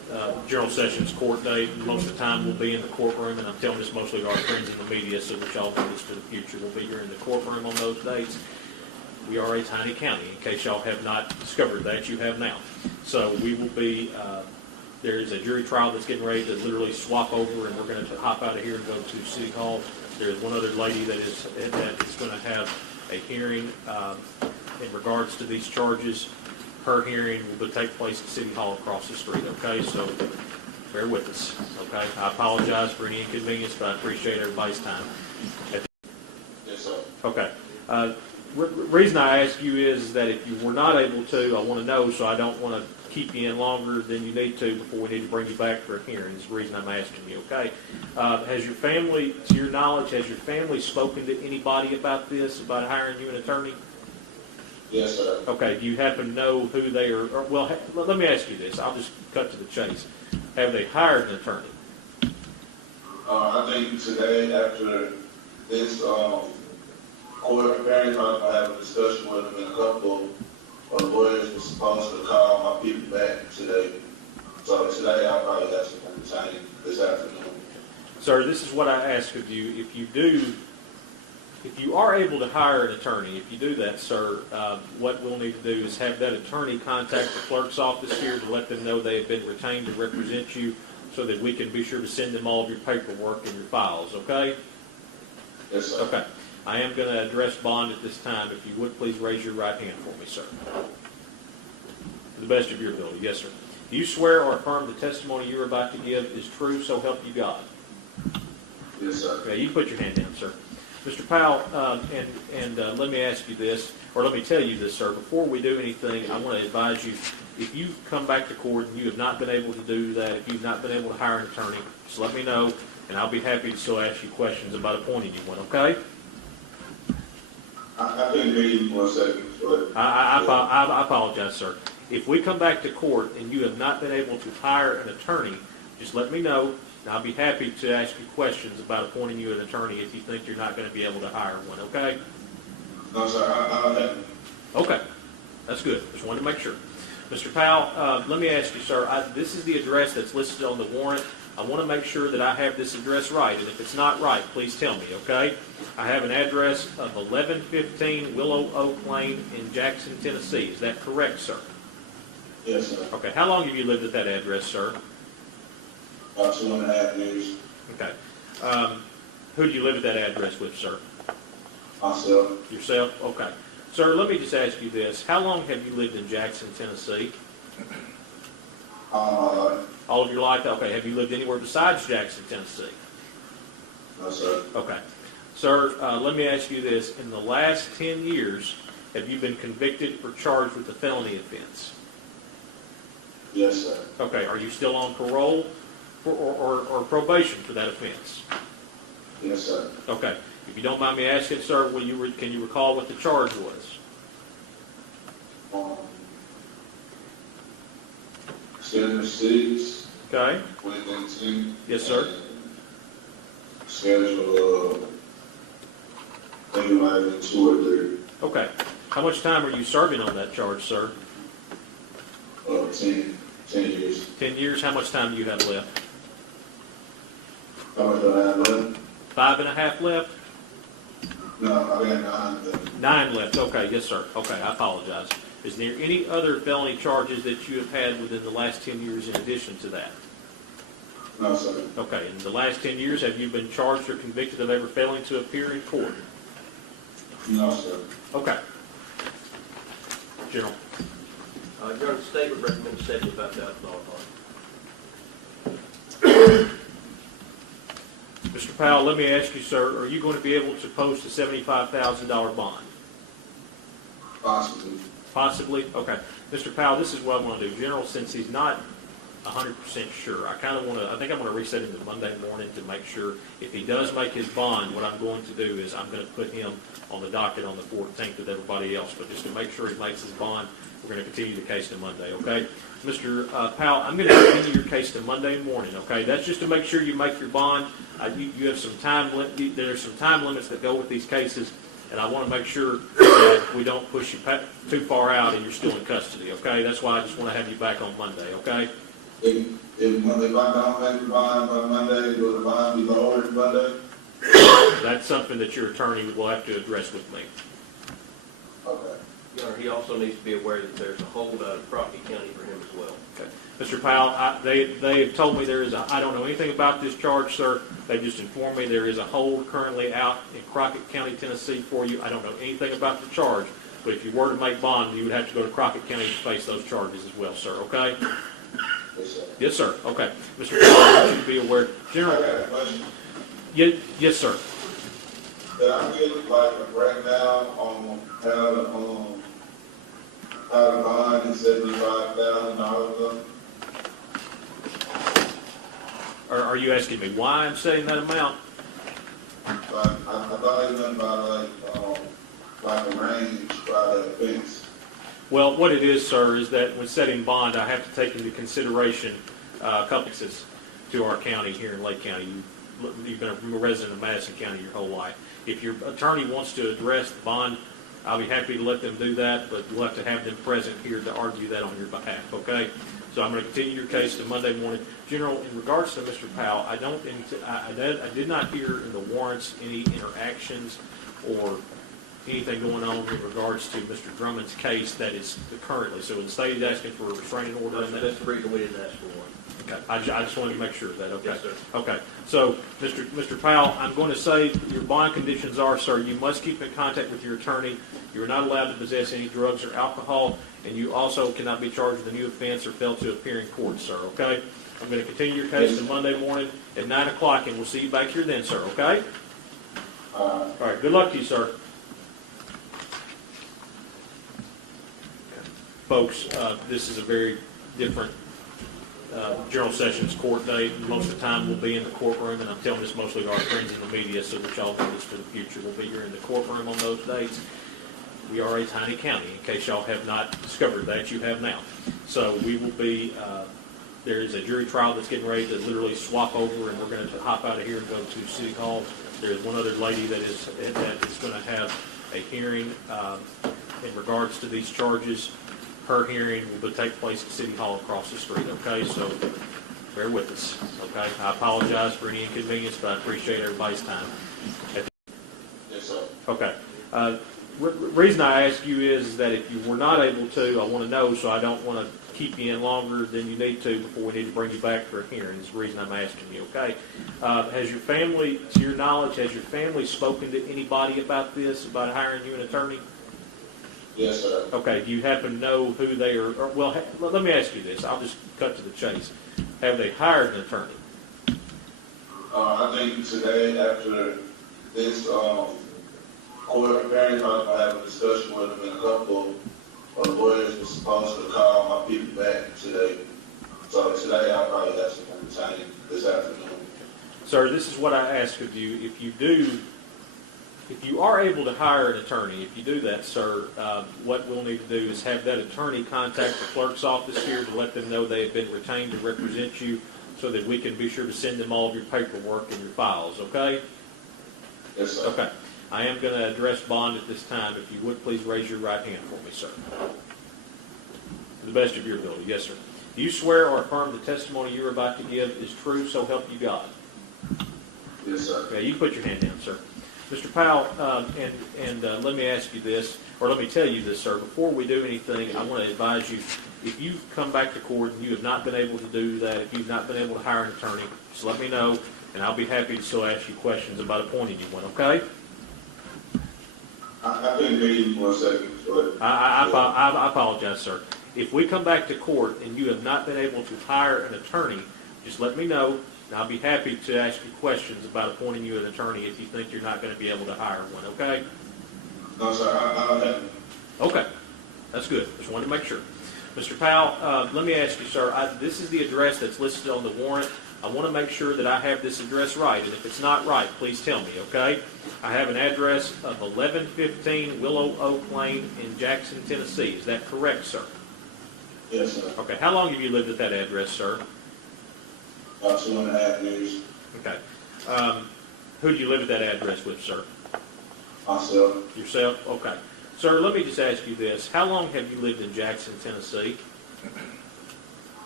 General Sessions court date, and most of the time we'll be in the courtroom, and I'm telling this mostly to our friends in the media so that y'all know this for the future. We'll be here in the courtroom on those dates. We are a tiny county. In case y'all have not discovered that, you have now. So we will be, there is a jury trial that's getting ready to literally swap over, and we're going to hop out of here and go to City Hall. There's one other lady that is going to have a hearing in regards to these charges. Her hearing will take place at City Hall across the street, okay? So bear with us, okay? I apologize for any inconvenience, but I appreciate everybody's time. Yes, sir. Okay. Reason I ask you is that if you were not able to, I want to know, so I don't want to keep you in longer than you need to before we need to bring you back for a hearing. Is the reason I'm asking you, okay? Has your family, to your knowledge, has your family spoken to anybody about this, about hiring you an attorney? Yes, sir. Okay, do you happen to know who they are? Well, let me ask you this. I'll just cut to the chase. Have they hired an attorney? I think today, after this court appearance, I'm gonna have a discussion with them, and a couple of lawyers were supposed to call my people back today. So today I'll probably have some time this afternoon. Sir, this is what I ask of you. If you are able to hire an attorney, if you do that, sir, what we'll need to do is have that attorney contact the clerk's office here to let them know they have been retained to represent you so that we can be sure to send them all of your paperwork and your files, okay? Yes, sir. Okay. I am going to address bond at this time. If you would, please raise your right hand for me, sir. To the best of your ability. Yes, sir. Do you swear or affirm the testimony you're about to give is true, so help you God? Yes, sir. Okay, you put your hand down, sir. Mr. Powell, let me ask you this, or let me tell you this, sir. Before we do anything, I want to advise you, if you come back to court and you have not been able to do that, if you've not been able to hire an attorney, just let me know, and I'll be happy to still ask you questions about appointing you one, okay? I couldn't hear you for a second, but... I apologize, sir. If we come back to court and you have not been able to hire an attorney, just let me know, and I'll be happy to ask you questions about appointing you an attorney if you think you're not going to be able to hire one, okay? No, sir, I haven't. Okay, that's good. Just wanted to make sure. Mr. Powell, let me ask you, sir, this is the address that's listed on the warrant. I want to make sure that I have this address right, and if it's not right, please tell me, okay? I have an address of 1115 Willow Oak Lane in Jackson, Tennessee. Is that correct, sir? Yes, sir. Okay, how long have you lived at that address, sir? About 2.5 years. Okay. Who do you live at that address with, sir? Myself. Yourself? Okay. Sir, let me just ask you this. How long have you lived in Jackson, Tennessee? All of your life? Okay. Have you lived anywhere besides Jackson, Tennessee? No, sir. Okay. Sir, let me ask you this. In the last 10 years, have you been convicted or charged with a felony offense? Yes, sir. Okay. Are you still on parole or probation for that offense? Yes, sir. Okay. If you don't mind me asking, sir, can you recall what the charge was? 76. Okay. 2010. Yes, sir. Schedule, I think it might have been 2 or 3. Okay. How much time are you serving on that charge, sir? 10 years. 10 years. How much time do you have left? How much do I have left? 5.5 left? No, I got 9 left. 9 left. Okay. Yes, sir. Okay. I apologize. Is there any other felony charges that you have had within the last 10 years in addition to that? No, sir. Okay. In the last 10 years, have you been charged or convicted of ever failing to appear in court? No, sir. Okay. General. Your statement recommends $75,000 bond. Mr. Powell, let me ask you, sir, are you going to be able to post a $75,000 bond? Possibly. Possibly? Okay. Mr. Powell, this is what I want to do. General, since he's not 100% sure, I think I'm going to reset him to Monday morning to make sure if he does make his bond, what I'm going to do is I'm going to put him on the docket on the 14th with everybody else. But just to make sure he makes his bond, we're going to continue the case to Monday, okay? Mr. Powell, I'm going to continue your case to Monday morning, okay? That's just to make sure you make your bond. You have some time, there's some time limits that go with these cases, and I want to make sure that we don't push you too far out and you're still in custody, okay? That's why I just want to have you back on Monday, okay? if I don't make the bond by Monday, will the bond be lowered Monday? That's something that your attorney will have to address with me. Okay. Your Honor, he also needs to be aware that there's a hold out of Crockett County for him as well. Okay. Mr. Powell, they have told me there is I don't know anything about this charge, sir. They just informed me there is a hold currently out in Crockett County, Tennessee for you. I don't know anything about the charge, but if you were to make bond, you would have to go to Crockett County to face those charges as well, sir, okay? Yes, sir. Yes, sir, okay. Mr. Powell, I want you to be aware. I General, got a question. yes, sir. Did I get like a breakdown on how to bond is $75,000? Are you asking me why I'm setting that amount? But I thought it went by like a range by the offense. Well, what it is, sir, is that when setting bond, I have to take into consideration accomplices to our county here in Lake County. You've been a resident of Madison County your whole life. If your attorney wants to address the bond, I'll be happy to let them do that, but you'll have to have them present here to argue that on your behalf, okay? So I'm going to continue your case to Monday morning. General, in regards to Mr. Powell, I did not hear in the warrants any interactions or anything going on in regards to Mr. Drummond's case that is currently. So instead he's asking for a restraining order on that. That's the reason we didn't ask for one. Okay, I just wanted to make sure of that, okay? Yes, sir. Okay, so, Mr. Powell, I'm going to say your bond conditions are, sir, you must keep in contact with your attorney. You are not allowed to possess any drugs or alcohol, and you also cannot be charged with a new offense or fail to appear in court, sir, okay? I'm going to continue your case to Monday morning at 9 o'clock, and we'll see you back here then, sir, okay? All right, good luck to you, sir. Folks, this is a very different General Sessions court date. Most of the time we'll be in the courtroom, and I'm telling this mostly to our friends in the media so that y'all know this for the future. We'll be here in the courtroom on those dates. We are a tiny county. In case y'all have not discovered that, you have now. So we will be, there is a jury trial that's getting ready to literally swap over, and we're going to hop out of here and go to City Hall. There is one other lady that is going to have a hearing in regards to these charges. Her hearing will take place at City Hall across the street, okay? So bear with us, okay? I apologize for any inconvenience, but I appreciate everybody's time. Yes, sir. Okay. Reason I ask you is that if you were not able to, I want to know, so I don't want to keep you in longer than you need to before we need to bring you back for a hearing. Is the reason I'm asking you, okay? Has your family, to your knowledge, has your family spoken to anybody about this, about hiring you an attorney? Yes, sir. Okay, do you happen to know who they are? Well, let me ask you this. I'll just cut to the chase. Have they hired an attorney? I think today, after this court appearance, I'm going to have a discussion with them, and a couple of lawyers were supposed to call my people back today. So today, I'll probably have some entertaining this afternoon. Sir, this is what I ask of you. If you are able to hire an attorney, if you do that, sir, what we'll need to do is have that attorney contact the clerk's office here to let them know they have been retained to represent you so that we can be sure to send them all of your paperwork and your files, okay? Yes, sir. Okay. I am going to address bond at this time. If you would, please raise your right hand for me, sir. To the best of your ability. Yes, sir. Do you swear or affirm the testimony you're about to give is true, so help you God? Yes, sir. Okay, you can put your hand down, sir. Mr. Powell, let me ask you this, or let me tell you this, sir. Before we do anything, I want to advise you, if you've come back to court and you have not been able to do that, if you've not been able to hire an attorney, just let me know, and I'll be happy to still ask you questions about appointing you one, okay? I couldn't hear you for a second, but... I apologize, sir. If we come back to court and you have not been able to hire an attorney, just let me know, and I'll be happy to ask you questions about appointing you an attorney if you think you're not going to be able to hire one, okay? No, sir, I don't have... Okay, that's good. Just wanted to make sure. Mr. Powell, let me ask you, sir, this is the address that's listed on the warrant. I want to make sure that I have this address right, and if it's not right, please tell me, okay? I have an address of 1115 Willow Oak Lane in Jackson, Tennessee. Is that correct, sir? Yes, sir. Okay, how long have you lived at that address, sir? About 2.5 years. Okay. Who do you live at that address with, sir? Myself. Yourself? Okay. Sir, let me just ask you this. How long have you lived in Jackson, Tennessee?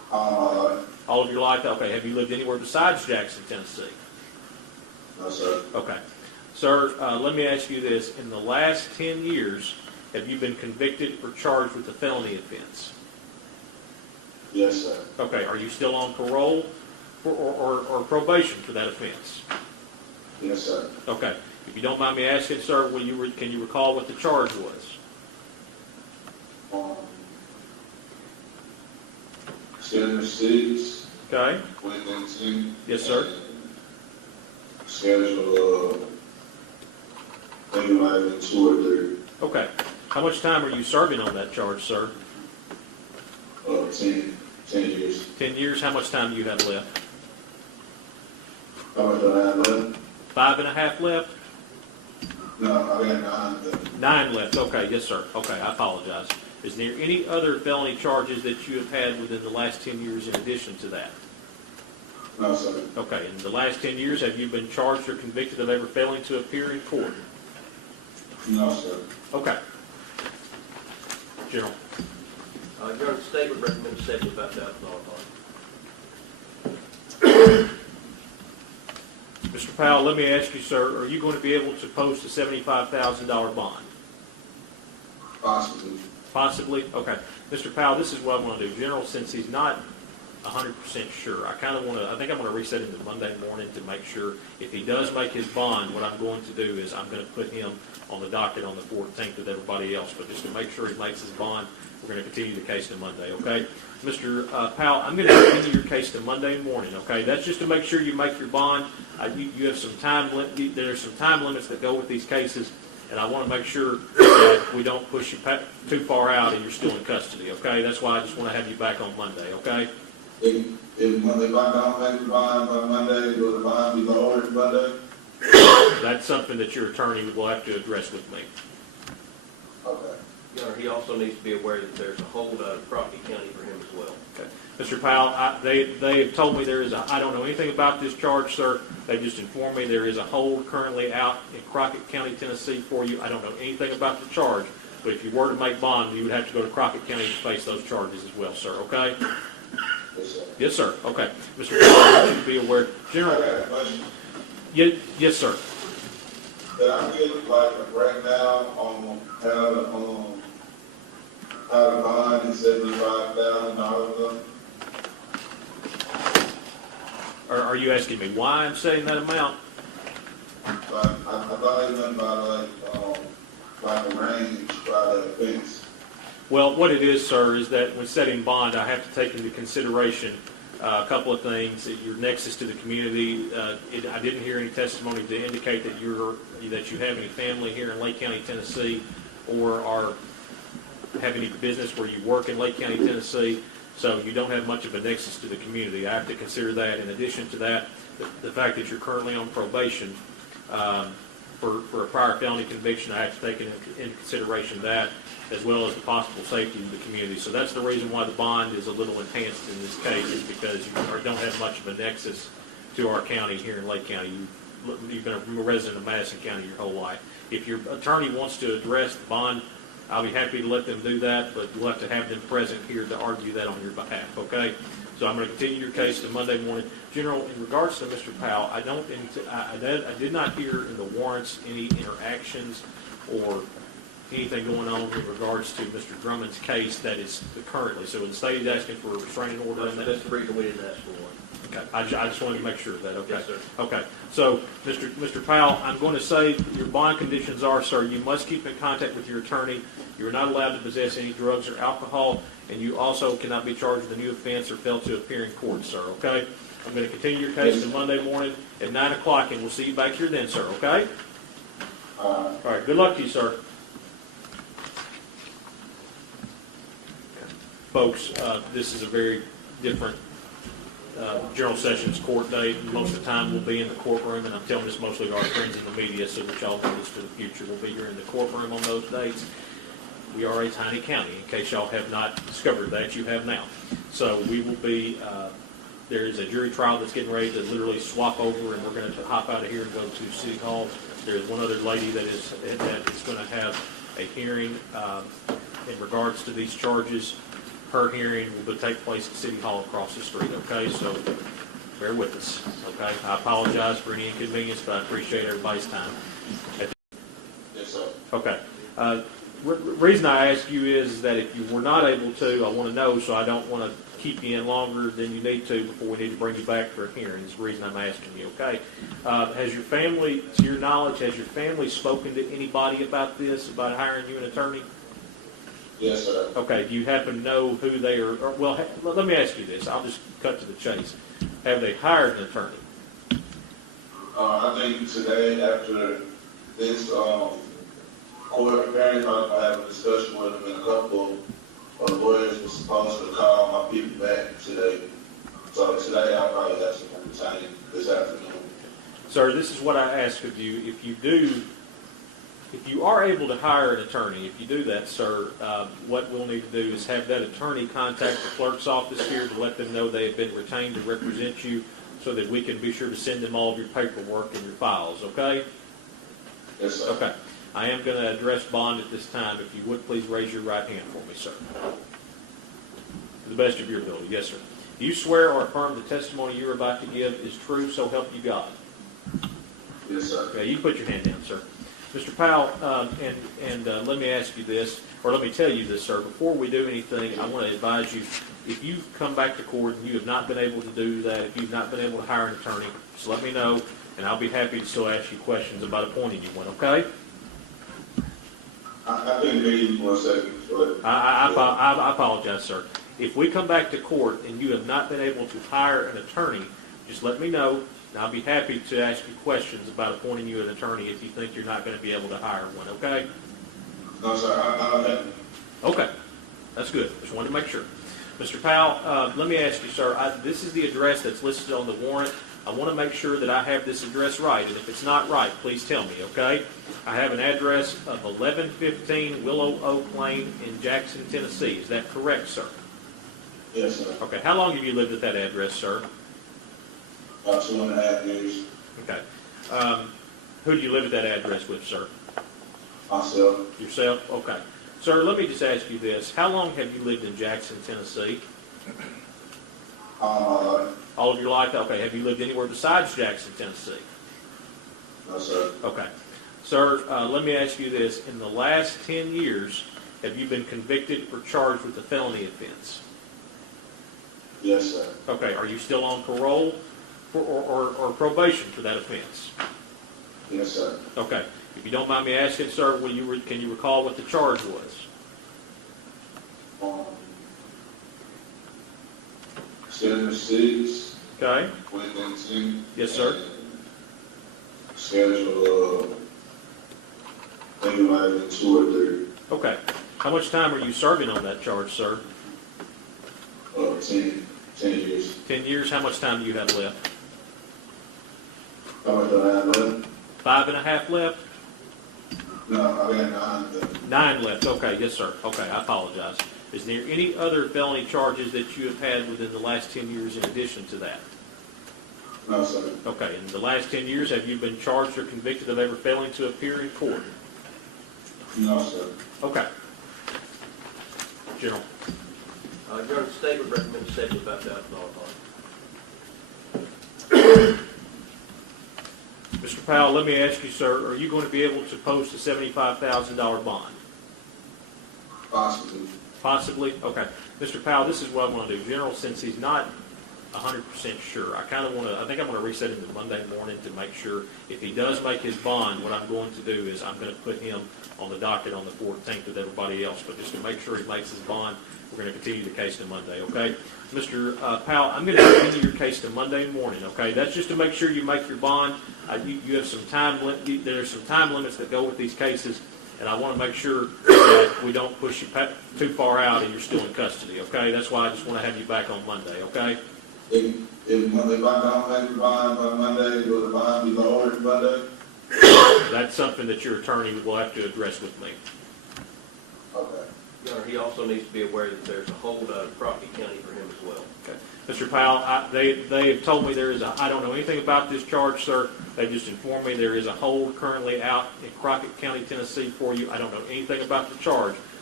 All my life. All of your life? Okay. Have you lived anywhere besides Jackson, Tennessee? No, sir. Okay. Sir, let me ask you this. In the last 10 years, have you been convicted or charged with a felony offense? Yes, sir. Okay. Are you still on parole or probation for that offense? Yes, sir. Okay. If you don't mind me asking, sir, can you recall what the charge was? Schedule 6. Okay. 2019. Yes, sir. Schedule, I think it might have been 2 or 3. Okay. How much time are you serving on that charge, sir? 10 years. 10 years. How much time do you have left? How much do I have left? 5.5 left? No, I got 9 left. 9 left. Okay. Yes, sir. Okay. I apologize. Is there any other felony charges that you have had within the last 10 years in addition to that? No, sir. Okay. In the last 10 years, have you been charged or convicted of ever failing to appear in court? No, sir. Okay. General. Your Honor, the state would recommend a $75,000 bond. Mr. Powell, let me ask you, sir, are you going to be able to post a $75,000 bond? Possibly. Possibly? Okay. Mr. Powell, this is what I want to do. General, since he's not 100% sure, I think I'm going to reset him to Monday morning to make sure. If he does make his bond, what I'm going to do is I'm going to put him on the docket on the 14th with everybody else. But just to make sure he makes his bond, we're going to continue the case to Monday, okay? Mr. Powell, I'm going to continue your case to Monday morning, okay? That's just to make sure you make your bond. You have some time, there's some time limits that go with these cases, and I want to make sure that we don't push you too far out and you're still in custody, okay? That's why I just want to have you back on Monday, okay? If I don't make the bond by Monday, will the bond be lowered Monday? That's something that your attorney will have to address with me. Okay. Your Honor, he also needs to be aware that there's a hold out of Crockett County for him as well. Okay. Mr. Powell, they have told me I don't know anything about this charge, sir. They've just informed me there is a hold currently out in Crockett County, Tennessee for you. I don't know anything about the charge, but if you were to make bond, you would have to go to Crockett County to face those charges as well, sir, okay? Yes, sir. Yes, sir. Okay. Mr. Powell, I want you to be aware. General, I got a question. yes, sir. Can I get like a breakdown on how to bond and $75,000? Are you asking me why I'm setting that amount? I thought it was about like a range by the offense. Well, what it is, sir, is that when setting bond, I have to take into consideration a couple of things. Your nexus to the community. I didn't hear any testimony to indicate that you have any family here in Lake County, Tennessee, or have any business where you work in Lake County, Tennessee. So you don't have much of a nexus to the community. I have to consider that. In addition to that, the fact that you're currently on probation for a prior felony conviction, I have to take into consideration that, as well as the possible safety of the community. So that's the reason why the bond is a little enhanced in this case, is because you don't have much of a nexus to our county here in Lake County. You've been a resident of Madison County your whole life. If your attorney wants to address the bond, I'll be happy to let them do that, but you'll have to have them present here to argue that on your behalf, okay? So I'm going to continue your case to Monday morning. General, in regards to Mr. Powell, I did not hear in the warrants any interactions or anything going on in regards to Mr. Drummond's case that is currently. So the state is asking for a restraining order on that? That's the reason we didn't ask for one. Okay, I just wanted to make sure of that, okay? Yes, sir. Okay, so, Mr. Powell, I'm going to say your bond conditions are, sir, you must keep in contact with your attorney. You are not allowed to possess any drugs or alcohol, and you also cannot be charged with a new offense or fail to appear in court, sir, okay? I'm going to continue your case until Monday morning at 9 o'clock, and we'll see you back here then, sir, okay? All right, good luck to you, sir. Folks, this is a very different General Sessions court date. Most of the time we'll be in the courtroom, and I'm telling this mostly to our friends in the media so that y'all know this for the future. We'll be here in the courtroom on those dates. We are a tiny county. In case y'all have not discovered that, you have now. So we will be, there is a jury trial that's getting ready to literally swap over, and we're going to hop out of here and go to City Hall. There's one other lady that is going to have a hearing in regards to these charges. her hearing will take place at City Hall across the street, okay? So bear with us, okay? I apologize for any inconvenience, but I appreciate everybody's time. Yes, sir. Okay. Reason I ask you is that if you were not able to, I want to know, so I don't want to keep you in longer than you need to before we need to bring you back for a hearing. Is the reason I'm asking you, okay? Has your family, to your knowledge, has your family spoken to anybody about this, about hiring you an attorney? Yes, sir. Okay, do you happen to know who they are, well, let me ask you this. I'll just cut to the chase. Have they hired an attorney? I think today, after this, court appearance, I'm gonna have a discussion with them, and a couple of lawyers were supposed to call my people back today. So today, I'll probably have some time this afternoon. Sir, this is what I ask of you. If you are able to hire an attorney, if you do that, sir, what we'll need to do is have that attorney contact the clerk's office here to let them know they have been retained to represent you so that we can be sure to send them all of your paperwork and your files, okay? Yes, sir. Okay. I am going to address bond at this time. If you would, please raise your right hand for me, sir. To the best of your ability. Yes, sir. Do you swear or affirm the testimony you're about to give is true, so help you God? Yes, sir. Okay, you can put your hand down, sir. Mr. Powell, let me ask you this, or let me tell you this, sir. Before we do anything, I want to advise you, if you've come back to court and you have not been able to do that, if you've not been able to hire an attorney, just let me know, and I'll be happy to still ask you questions about appointing you one, okay? I think maybe 1 second. I apologize, sir. If we come back to court and you have not been able to hire an attorney, just let me know, and I'll be happy to ask you questions about appointing you an attorney if you think you're not going to be able to hire one, okay? No, sir, I don't have. Okay, that's good. Just wanted to make sure. Mr. Powell, let me ask you, sir, this is the address that's listed on the warrant. I want to make sure that I have this address right, and if it's not right, please tell me, okay? I have an address of 1115 Willow Oak Lane in Jackson, Tennessee. Is that correct, sir? Yes, sir. Okay, how long have you lived at that address, sir? About 2.5 years. Okay. Who do you live at that address with, sir? Myself. Yourself? Okay. Sir, let me just ask you this. How long have you lived in Jackson, Tennessee? All my life. All of your life? Okay. Have you lived anywhere besides Jackson, Tennessee? No, sir. Okay. Sir, let me ask you this. In the last 10 years, have you been convicted or charged with a felony offense? Yes, sir. Okay. Are you still on parole or probation for that offense? Yes, sir. Okay. If you don't mind me asking, sir, can you recall what the charge was? 76. Okay. 2019. Yes, sir. Schedule, I think it might have been 2 or 3. Okay. How much time are you serving on that charge, sir? 10 years. 10 years. How much time do you have left? How much do I have left? 5.5 left? No, I got 9 left. 9 left. Okay. Yes, sir. Okay. I apologize. Is there any other felony charges that you have had within the last 10 years in addition to that? No, sir. Okay. In the last 10 years, have you been charged or convicted of ever failing to appear in court? No, sir. Okay. General. Your statement recommends $75,000 bond. Mr. Powell, let me ask you, sir, are you going to be able to post a $75,000 bond? Possibly. Possibly? Okay. Mr. Powell, this is what I want to do. General, since he's not 100% sure, I think I'm going to reset him to Monday morning to make sure. If he does make his bond, what I'm going to do is I'm going to put him on the docket on the 14th with everybody else. But just to make sure he makes his bond, we're going to continue the case to Monday, okay? Mr. Powell, I'm going to continue your case to Monday morning, okay? That's just to make sure you make your bond. You have some time. There's some time limits that go with these cases, and I want to make sure that we don't push you too far out and you're still in custody, okay? That's why I just want to have you back on Monday, okay? If I don't make the bond by Monday, will the bond be lowered Monday? That's something that your attorney will have to address with me. Okay. Your Honor, he also needs to be aware that there's a hold out of Crockett County for him as well. Okay. Mr. Powell, they have told me I don't know anything about this charge, sir. They just informed me there is a hold currently out in Crockett County, Tennessee for you. I don't know anything about the charge,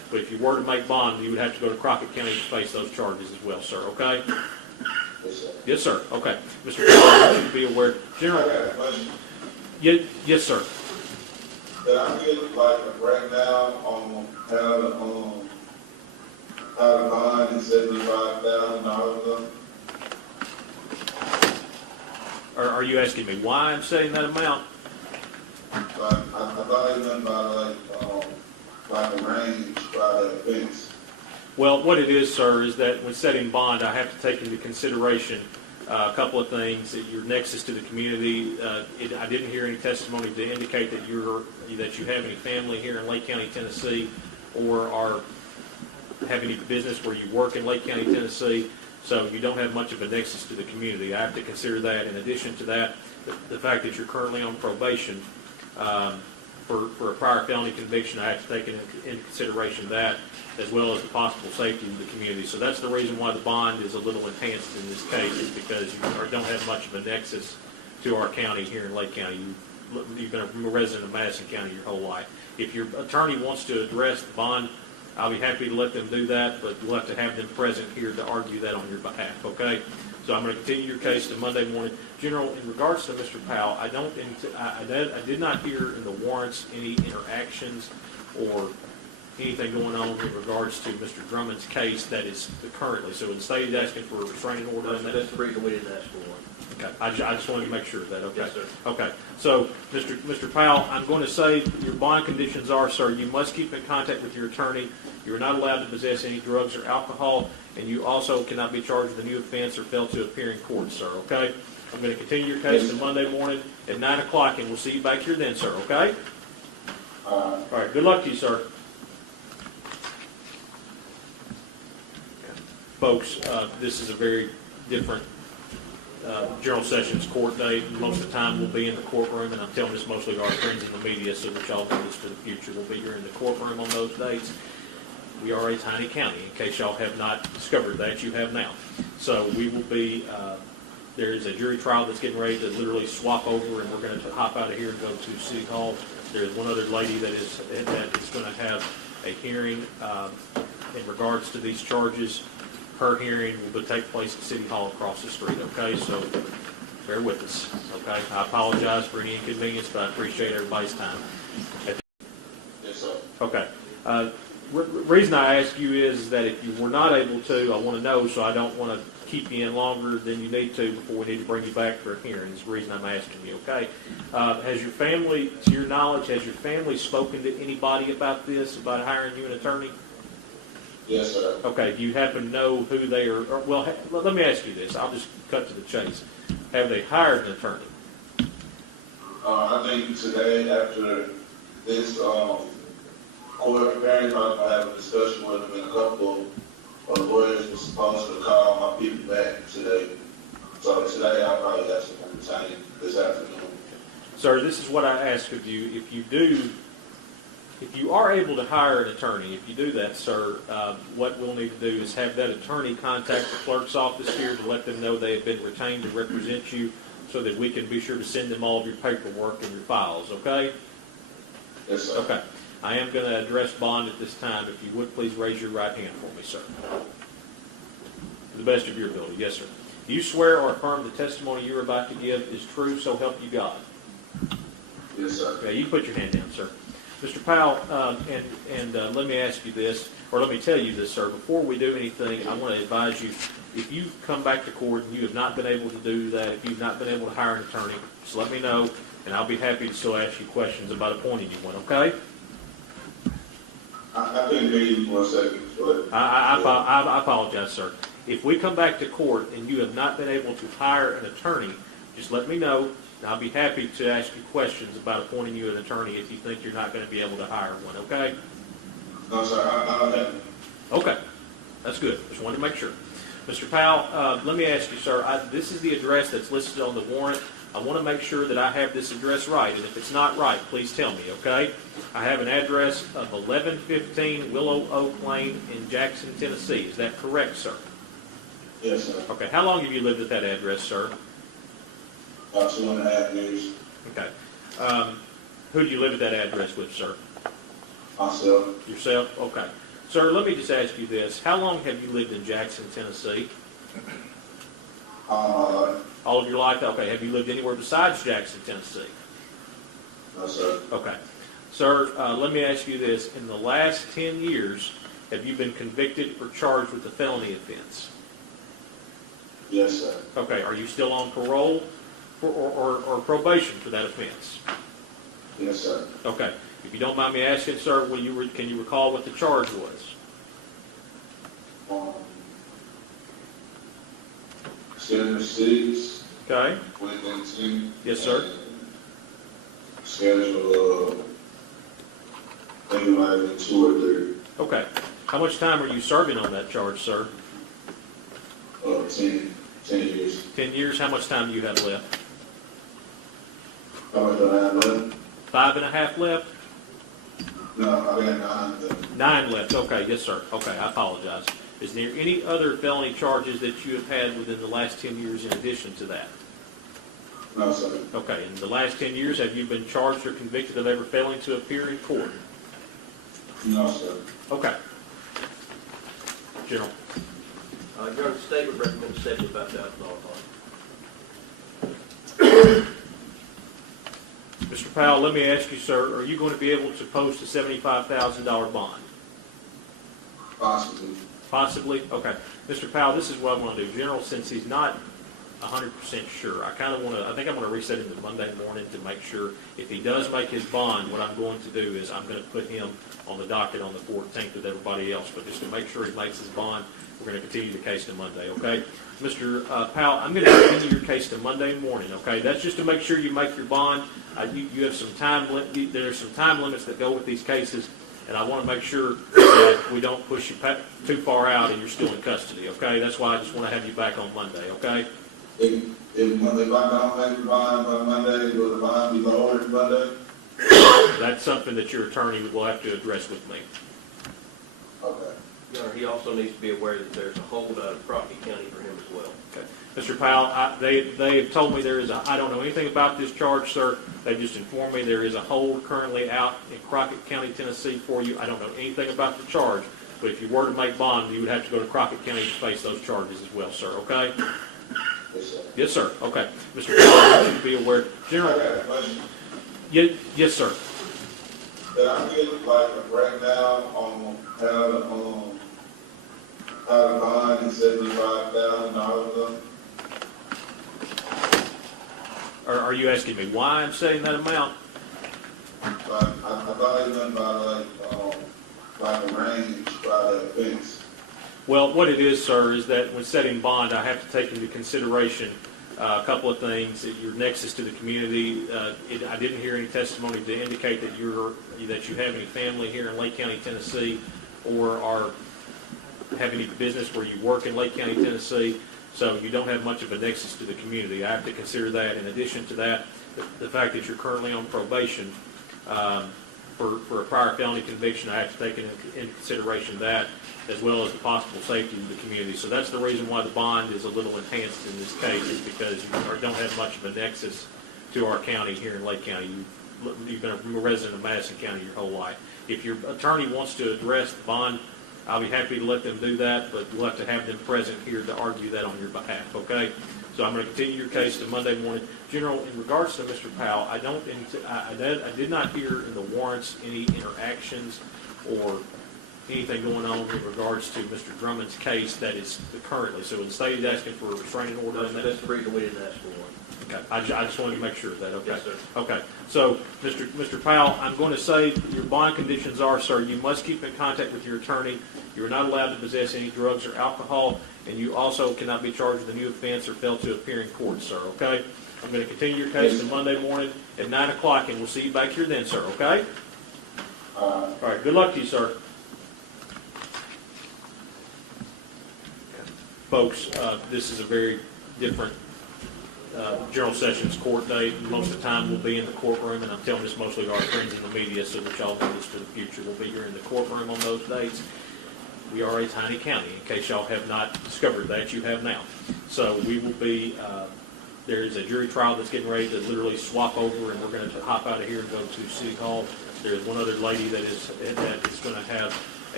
But if you were to make bond, you would have to go to Crockett County to face those charges as well, sir, okay? Yes, sir. Yes, sir, okay. Mr. Powell, I want you to be aware, I General, got a question. yes, sir. Can I get like a breakdown on how the bond is $75,000? Are you asking me why I'm setting that amount? Like, I thought it meant by like a range by the offense. Well, what it is, sir, is that when setting bond, I have to take into consideration a couple of things, your nexus to the community. I didn't hear any testimony to indicate that you have any family here in Lake County, Tennessee, or have any business where you work in Lake County, Tennessee, so you don't have much of a nexus to the community. I have to consider that. In addition to that, the fact that you're currently on probation for a prior felony conviction, I have to take into consideration that, as well as the possible safety of the community. So that's the reason why the bond is a little enhanced in this case, is because you don't have much of a nexus to our county here in Lake County. You've been a resident of Madison County your whole life. If your attorney wants to address the bond, I'll be happy to let them do that, but you'll have to have them present here to argue that on your behalf, okay? So I'm going to continue your case to Monday morning. General, in regards to Mr. Powell, I did not hear in the warrants any interactions or anything going on in regards to Mr. Drummond's case that is currently. So the state is asking for a restraining order on that. That's the reason we didn't ask for one. Okay, I just wanted to make sure of that, okay? Yes, sir. Okay, so, Mr. Powell, I'm going to say your bond conditions are, sir, you must keep in contact with your attorney. You are not allowed to possess any drugs or alcohol, and you also cannot be charged with a new offense or fail to appear in court, sir, okay? I'm going to continue your case until Monday morning at 9 o'clock, and we'll see you back here then, sir, okay? All right, good luck to you, sir. Folks, this is a very different General Sessions court date. Most of the time we'll be in the courtroom, and I'm telling this mostly to our friends in the media so that y'all know this for the future. We'll be here in the courtroom on those dates. We are a tiny county. In case y'all have not discovered that, you have now. So we will be, there is a jury trial that's getting ready to literally swap over, and we're going to hop out of here and go to City Hall. There's one other lady that is going to have a hearing in regards to these charges. Her hearing will take place at City Hall across the street, okay? So bear with us, okay? I apologize for any inconvenience, but I appreciate everybody's time. Yes, sir. Okay. Reason I ask you is that if you were not able to, I want to know, so I don't want to keep you in longer than you need to before we need to bring you back for a hearing. Is the reason I'm asking you, okay? Has your family, to your knowledge, has your family spoken to anybody about this, about hiring you an attorney? Yes, sir. Okay, do you happen to know who they are? Well, let me ask you this. I'll just cut to the chase. Have they hired an attorney? I think today, after this court appearance, I'm going to have a discussion with them, and a couple of lawyers were supposed to call my people back today. So today, I'll probably have some entertaining this afternoon. Sir, this is what I ask of you. If you are able to hire an attorney, if you do that, sir, what we'll need to do is have that attorney contact the clerk's office here to let them know they have been retained to represent you so that we can be sure to send them all of your paperwork and your files, okay? Yes, sir. Okay. I am going to address bond at this time. If you would, please raise your right hand for me, sir. To the best of your ability. Yes, sir. Do you swear or affirm the testimony you're about to give is true, so help you God? Yes, sir. Okay, you can put your hand down, sir. Mr. Powell, let me ask you this, or let me tell you this, sir. Before we do anything, I want to advise you, if you come back to court and you have not been able to do that, if you've not been able to hire an attorney, just let me know, and I'll be happy to still ask you questions about appointing you one, okay? I couldn't hear you for a second, but... I apologize, sir. If we come back to court and you have not been able to hire an attorney, just let me know, and I'll be happy to ask you questions about appointing you an attorney if you think you're not going to be able to hire one, okay? No, sir, I don't have... Okay, that's good. Just wanted to make sure. Mr. Powell, let me ask you, sir, this is the address that's listed on the warrant. I want to make sure that I have this address right, and if it's not right, please tell me, okay? I have an address of 1115 Willow Oak Lane in Jackson, Tennessee. Is that correct, sir? Yes, sir. Okay, how long have you lived at that address, sir? About 2.5 years. Okay. Who do you live at that address with, sir? Myself. Yourself? Okay. Sir, let me just ask you this. How long have you lived in Jackson, Tennessee? All All of your life? Okay. Have you lived anywhere besides Jackson, Tennessee? no, sir. Okay. Sir, let me ask you this. In the last 10 years, have you been convicted or charged with a felony offense? Yes, sir. Okay. Are you still on parole or probation for that offense? Yes, sir. Okay. If you don't mind me asking, sir, can you recall what the charge was? Schedule 6, Okay. within 10. Yes, sir. Schedule, I think it might have been 2 or 3. Okay. How much time are you serving on that charge, sir? 10 years. 10 years. How much time do you have left? How much do I have left? 5.5 left? No, I got 9 left. 9 left. Okay. Yes, sir. Okay. I apologize. Is there any other felony charges that you have had within the last 10 years in addition to that? No, sir. Okay. In the last 10 years, have you been charged or convicted of ever failing to appear in court? No, sir. Okay. General. Your Honor, the state would recommend $75,000 bond. Mr. Powell, let me ask you, sir, are you going to be able to post a $75,000 bond? Possibly. Possibly? Okay. Mr. Powell, this is what I'm going to do. General, since he's not 100% sure, I think I'm going to reset him to Monday morning to make sure. If he does make his bond, what I'm going to do is I'm going to put him on the docket on the 14th with everybody else. But just to make sure he makes his bond, we're going to continue the case to Monday, okay? Mr. Powell, I'm going to continue your case to Monday morning, okay? That's just to make sure you make your bond. You have some time, there's some time limits that go with these cases, and I want to make sure that we don't push you too far out and you're still in custody, okay? That's why I just want to have you back on Monday, okay? If I don't make the bond by Monday, will the bond be lowered Monday? That's something that your attorney will have to address with me. Okay. Your Honor, he also needs to be aware that there's a hold out of Crockett County for him as well. Okay. Mr. Powell, they have told me I don't know anything about this charge, sir. They've just informed me there is a hold currently out in Crockett County, Tennessee for you. I don't know anything about the charge, but if you were to make bond, you would have to go to Crockett County to face those charges as well, sir, okay? Yes, sir. Yes, sir. Okay. Mr. Powell, I want you to be aware. General, I got a question. yes, sir. Did I get like a breakdown on how the bond is $75,000? Are you asking me why I'm setting that amount? I thought it was about like a range by the offense. Well, what it is, sir, is that when setting bond, I have to take into consideration a couple of things. Your nexus to the community. I didn't hear any testimony to indicate that you have any family here in Lake County, Tennessee, or have any business where you work in Lake County, Tennessee. So you don't have much of a nexus to the community. I have to consider that. In addition to that, the fact that you're currently on probation for a prior felony conviction, I have to take into consideration that, as well as the possible safety of the community. So that's the reason why the bond is a little enhanced in this case, is because you don't have much of a nexus to our county here in Lake County. You've been a resident of Madison County your whole life. If your attorney wants to address the bond, I'll be happy to let them do that, but you'll have to have them present here to argue that on your behalf, okay? So I'm going to continue your case to Monday morning. General, in regards to Mr. Powell, I did not hear in the warrants any interactions or anything going on in regards to Mr. Drummond's case that is currently. So the state is asking for a restraining order on that? That's the reason we didn't ask for one. Okay, I just wanted to make sure of that, okay? Yes, sir. Okay, so, Mr. Powell, I'm going to say your bond conditions are, sir, you must keep in contact with your attorney. You are not allowed to possess any drugs or alcohol, and you also cannot be charged with a new offense or fail to appear in court, sir, okay? I'm going to continue your case on Monday morning at 9 o'clock, and we'll see you back here then, sir, okay? All right, good luck to you, sir. Folks, this is a very different General Sessions court date. Most of the time we'll be in the courtroom, and I'm telling this mostly to our friends in the media so that y'all know this for the future. We'll be here in the courtroom on those dates. We are a tiny county. In case y'all have not discovered that, you have now. So we will be, there is a jury trial that's getting ready to literally swap over, and we're going to hop out of here and go to City Hall. There's one other lady that is going to have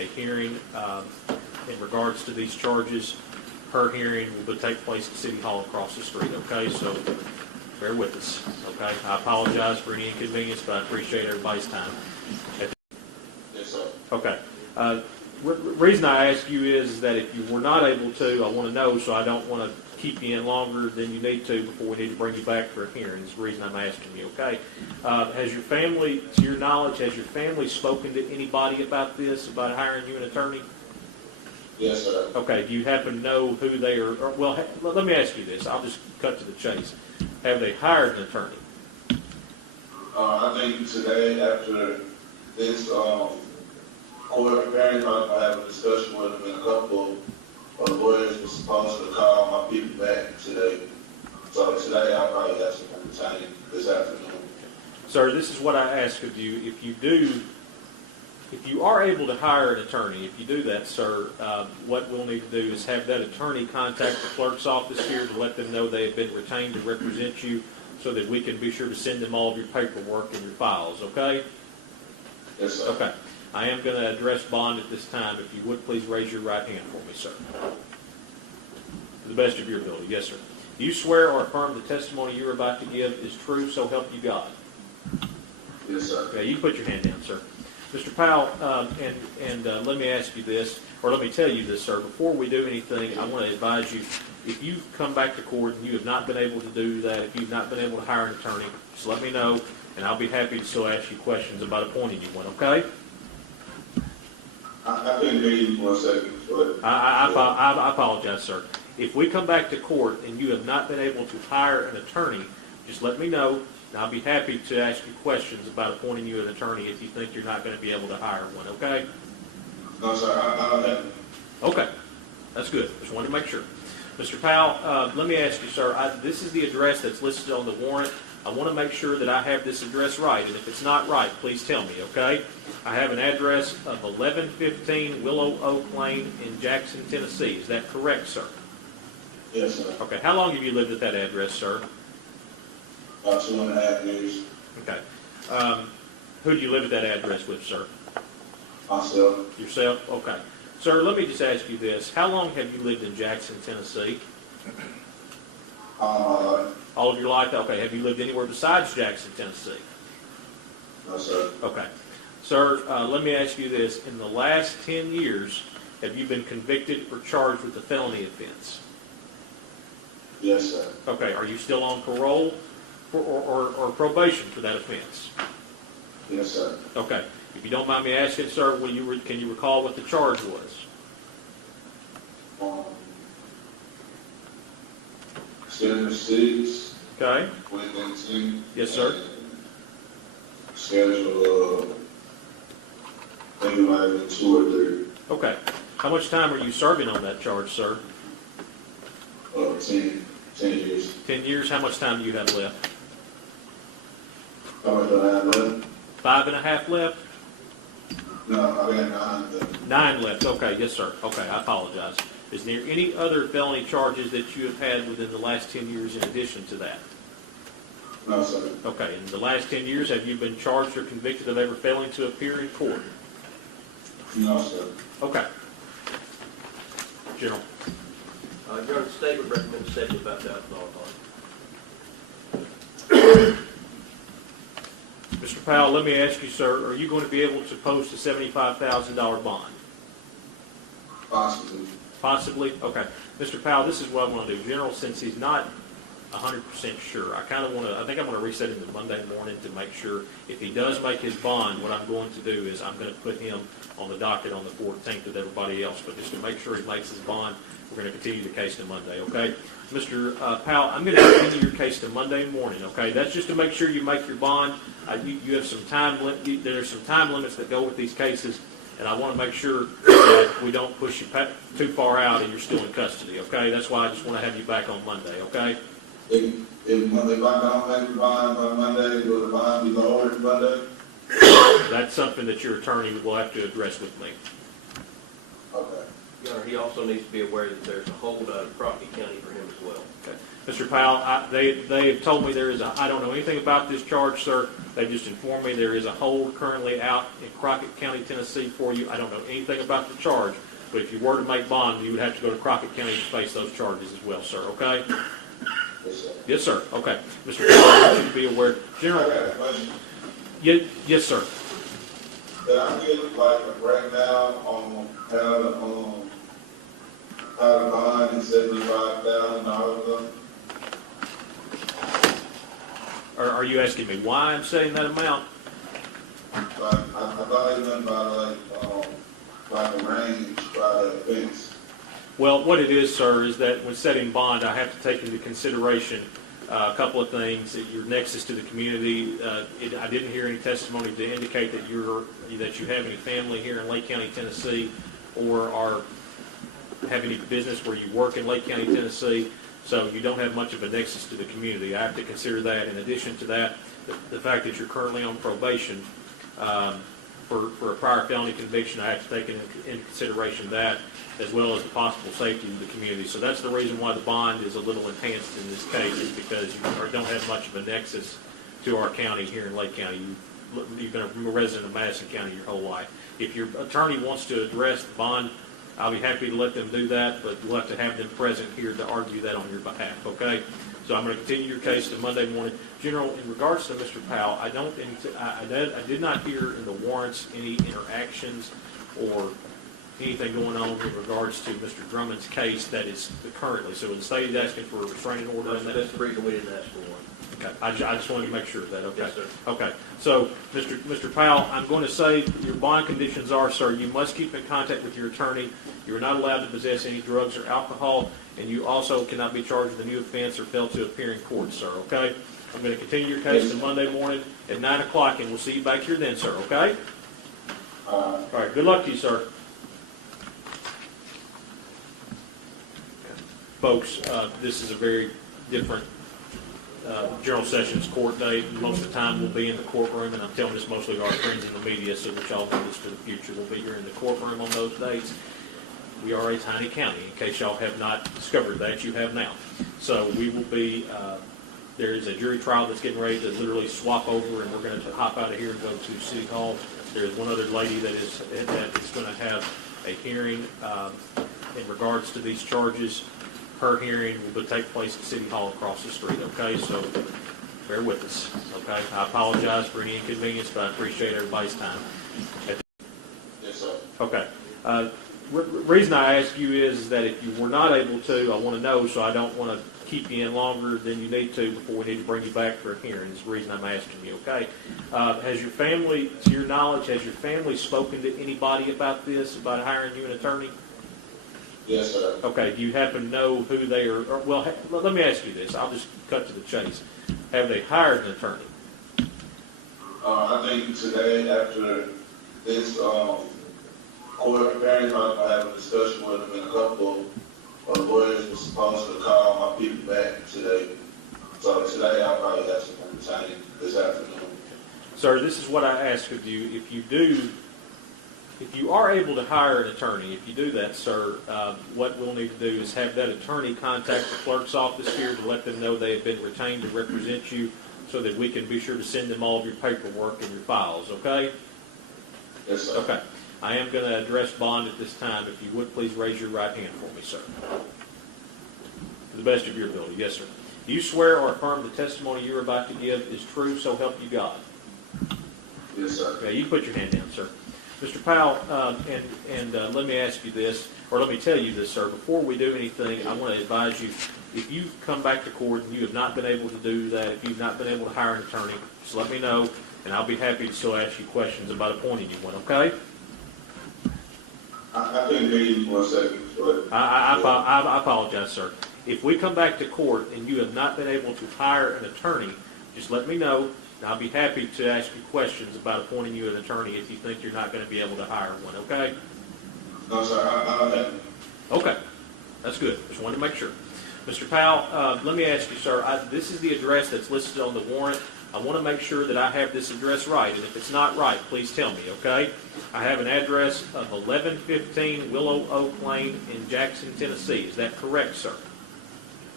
a hearing in regards to these charges. Her hearing will take place at City Hall across the street, okay? So bear with us, okay? I apologize for any inconvenience, but I appreciate everybody's time. Yes, sir. Okay. Reason I ask you is that if you were not able to, I want to know, so I don't want to keep you in longer than you need to before we need to bring you back for a hearing. Is the reason I'm asking you, okay? Has your family, to your knowledge, has your family spoken to anybody about this, about hiring you an attorney? Yes, sir. Okay, do you happen to know who they are, well, let me ask you this, I'll just cut to the chase. Have they hired an attorney? I think today, after this, court appearance, I'll have a discussion with them, and a couple of lawyers were supposed to call my people back today. So today, I'll probably have some entertaining this afternoon. Sir, this is what I ask of you. If you are able to hire an attorney, if you do that, sir, what we'll need to do is have that attorney contact the clerk's office here to let them know they have been retained to represent you so that we can be sure to send them all of your paperwork and your files, okay? Yes, sir. Okay. I am going to address bond at this time. If you would, please raise your right hand for me, sir. To the best of your ability. Yes, sir. Do you swear or affirm the testimony you are about to give is true, so help you God? Yes, sir. Okay, you can put your hand down, sir. Mr. Powell, let me ask you this, or let me tell you this, sir. Before we do anything, I want to advise you, if you come back to court and you have not been able to do that, if you've not been able to hire an attorney, just let me know, and I'll be happy to still ask you questions about appointing you one, okay? I couldn't hear you for a second, but... I apologize, sir. If we come back to court and you have not been able to hire an attorney, just let me know, and I'll be happy to ask you questions about appointing you an attorney if you think you're not going to be able to hire one, okay? No, sir, I don't have... Okay, that's good. Just wanted to make sure. Mr. Powell, let me ask you, sir, this is the address that's listed on the warrant. I want to make sure that I have this address right, and if it's not right, please tell me, okay? I have an address of 1115 Willow Oak Lane in Jackson, Tennessee. Is that correct, sir? Yes, sir. Okay, how long have you lived at that address, sir? About 2.5 years. Okay. Who do you live at that address with, sir? Myself. Yourself? Okay. Sir, let me just ask you this. How long have you lived in Jackson, Tennessee? All my life. All of your life? Okay. Have you lived anywhere besides Jackson, Tennessee? No, sir. Okay. Sir, let me ask you this. In the last 10 years, have you been convicted or charged with a felony offense? Yes, sir. Okay. Are you still on parole or probation for that offense? Yes, sir. Okay. If you don't mind me asking, sir, can you recall what the charge was? Schedule 6. Okay. 2019. Yes, sir. Schedule, I think it might have been 2 or 3. Okay. How much time are you serving on that charge, sir? 10 years. 10 years. How much time do you have left? How much do I have left? 5.5 left? No, I got 9 left. 9 left. Okay. Yes, sir. Okay. I apologize. Is there any other felony charges that you have had within the last 10 years in addition to that? No, sir. Okay. In the last 10 years, have you been charged or convicted of ever failing to appear in court? No, sir. Okay. General. Your statement recommends $75,000 bond. Mr. Powell, let me ask you, sir, are you going to be able to post a $75,000 bond? Possibly. Possibly? Okay. Mr. Powell, this is what I want to do. General, since he's not 100% sure, I think I'm going to reset him to Monday morning to make sure. If he does make his bond, what I'm going to do is I'm going to put him on the docket on the 14th with everybody else. But just to make sure he makes his bond, we're going to continue the case to Monday, okay? Mr. Powell, I'm going to continue your case to Monday morning, okay? That's just to make sure you make your bond. You have some time there's some time limits that go with these cases, and I want to make sure that we don't push you too far out and you're still in custody, okay? That's why I just want to have you back on Monday, okay? If I don't make the bond by Monday, will the bond be lowered Monday? That's something that your attorney will have to address with me. Okay. Your Honor, he also needs to be aware that there's a hold out of Crockett County for him as well. Okay. Mr. Powell, they have told me I don't know anything about this charge, sir. They've just informed me there is a hold currently out in Crockett County, Tennessee for you. I don't know anything about the charge, but if you were to make bond, you would have to go to Crockett County to face those charges as well, sir, okay? Yes, sir. Yes, sir, okay. Mr. Powell, I want you to be aware. I General, got a question. yes, sir. Can I get like a breakdown on how the bond is $75,000? Are you asking me why I'm setting that amount? Like, I thought it meant by like a range by the offense. Well, what it is, sir, is that when setting bond, I have to take into consideration a couple of things. Your nexus to the community. I didn't hear any testimony to indicate that you have any family here in Lake County, Tennessee, or have any business where you work in Lake County, Tennessee. So you don't have much of a nexus to the community. I have to consider that. In addition to that, the fact that you're currently on probation for a prior felony conviction, I have to take into consideration that, as well as the possible safety of the community. So that's the reason why the bond is a little enhanced in this case, is because you don't have much of a nexus to our county here in Lake County. You've been a resident of Madison County your whole life. If your attorney wants to address the bond, I'll be happy to let them do that, but you'll have to have them present here to argue that on your behalf, okay? So I'm going to continue your case to Monday morning. General, in regards to Mr. Powell, I did not hear in the warrants any interactions or anything going on in regards to Mr. Drummond's case that is currently. So the state is asking for a restraining order on that? That's the reason we didn't ask for one. Okay, I just wanted to make sure of that, okay? Yes, sir. Okay, so, Mr. Powell, I'm going to say your bond conditions are, sir, you must keep in contact with your attorney. You are not allowed to possess any drugs or alcohol, and you also cannot be charged with a new offense or fail to appear in court, sir, okay? I'm going to continue your case to Monday morning at 9 o'clock, and we'll see you back here then, sir, okay? All right, good luck to you, sir. Folks, this is a very different General Sessions court date. Most of the time we'll be in the courtroom, and I'm telling this mostly to our friends in the media so that y'all know this for the future. We'll be here in the courtroom on those dates. We are a tiny county. In case y'all have not discovered that, you have now. So we will be, there is a jury trial that's getting ready to literally swap over, and we're going to hop out of here and go to City Hall. There's one other lady that is going to have a hearing in regards to these charges. Her hearing will take place at City Hall across the street, okay? So bear with us, okay? I apologize for any inconvenience, but I appreciate everybody's time. Yes, sir. Okay. Reason I ask you is that if you were not able to, I want to know, so I don't want to keep you in longer than you need to before we need to bring you back for a hearing. Is the reason I'm asking you, okay? Has your family, to your knowledge, has your family spoken to anybody about this, about hiring you an attorney? Yes, sir. Okay, do you happen to know who they are? Well, let me ask you this. I'll just cut to the chase. Have they hired an attorney? I think today, after this court appearance, I'm going to have a discussion with them, and a couple of lawyers were supposed to call my people back today. So today I'll probably have some time this afternoon. Sir, this is what I ask of you. If you are able to hire an attorney, if you do that, sir, what we'll need to do is have that attorney contact the clerk's office here to let them know they have been retained to represent you so that we can be sure to send them all of your paperwork and your files, okay? Yes, sir. Okay. I am going to address bond at this time. If you would, please raise your right hand for me, sir. To the best of your ability. Yes, sir. Do you swear or affirm the testimony you are about to give is true, so help you God? Yes, sir. Okay, you put your hand down, sir. Mr. Powell, let me ask you this, or let me tell you this, sir. Before we do anything, I want to advise you, if you come back to court and you have not been able to do that, if you've not been able to hire an attorney, just let me know, and I'll be happy to still ask you questions about appointing you one, okay? I couldn't hear you for a second. But I apologize, sir. If we come back to court and you have not been able to hire an attorney, just let me know, and I'll be happy to ask you questions about appointing you an attorney if you think you're not going to be able to hire one, okay? No, sir, I haven't. Okay, that's good. Just wanted to make sure. Mr. Powell, let me ask you, sir, this is the address that's listed on the warrant. I want to make sure that I have this address right, and if it's not right, please tell me, okay? I have an address of 1115 Willow Oak Lane in Jackson, Tennessee. Is that correct, sir?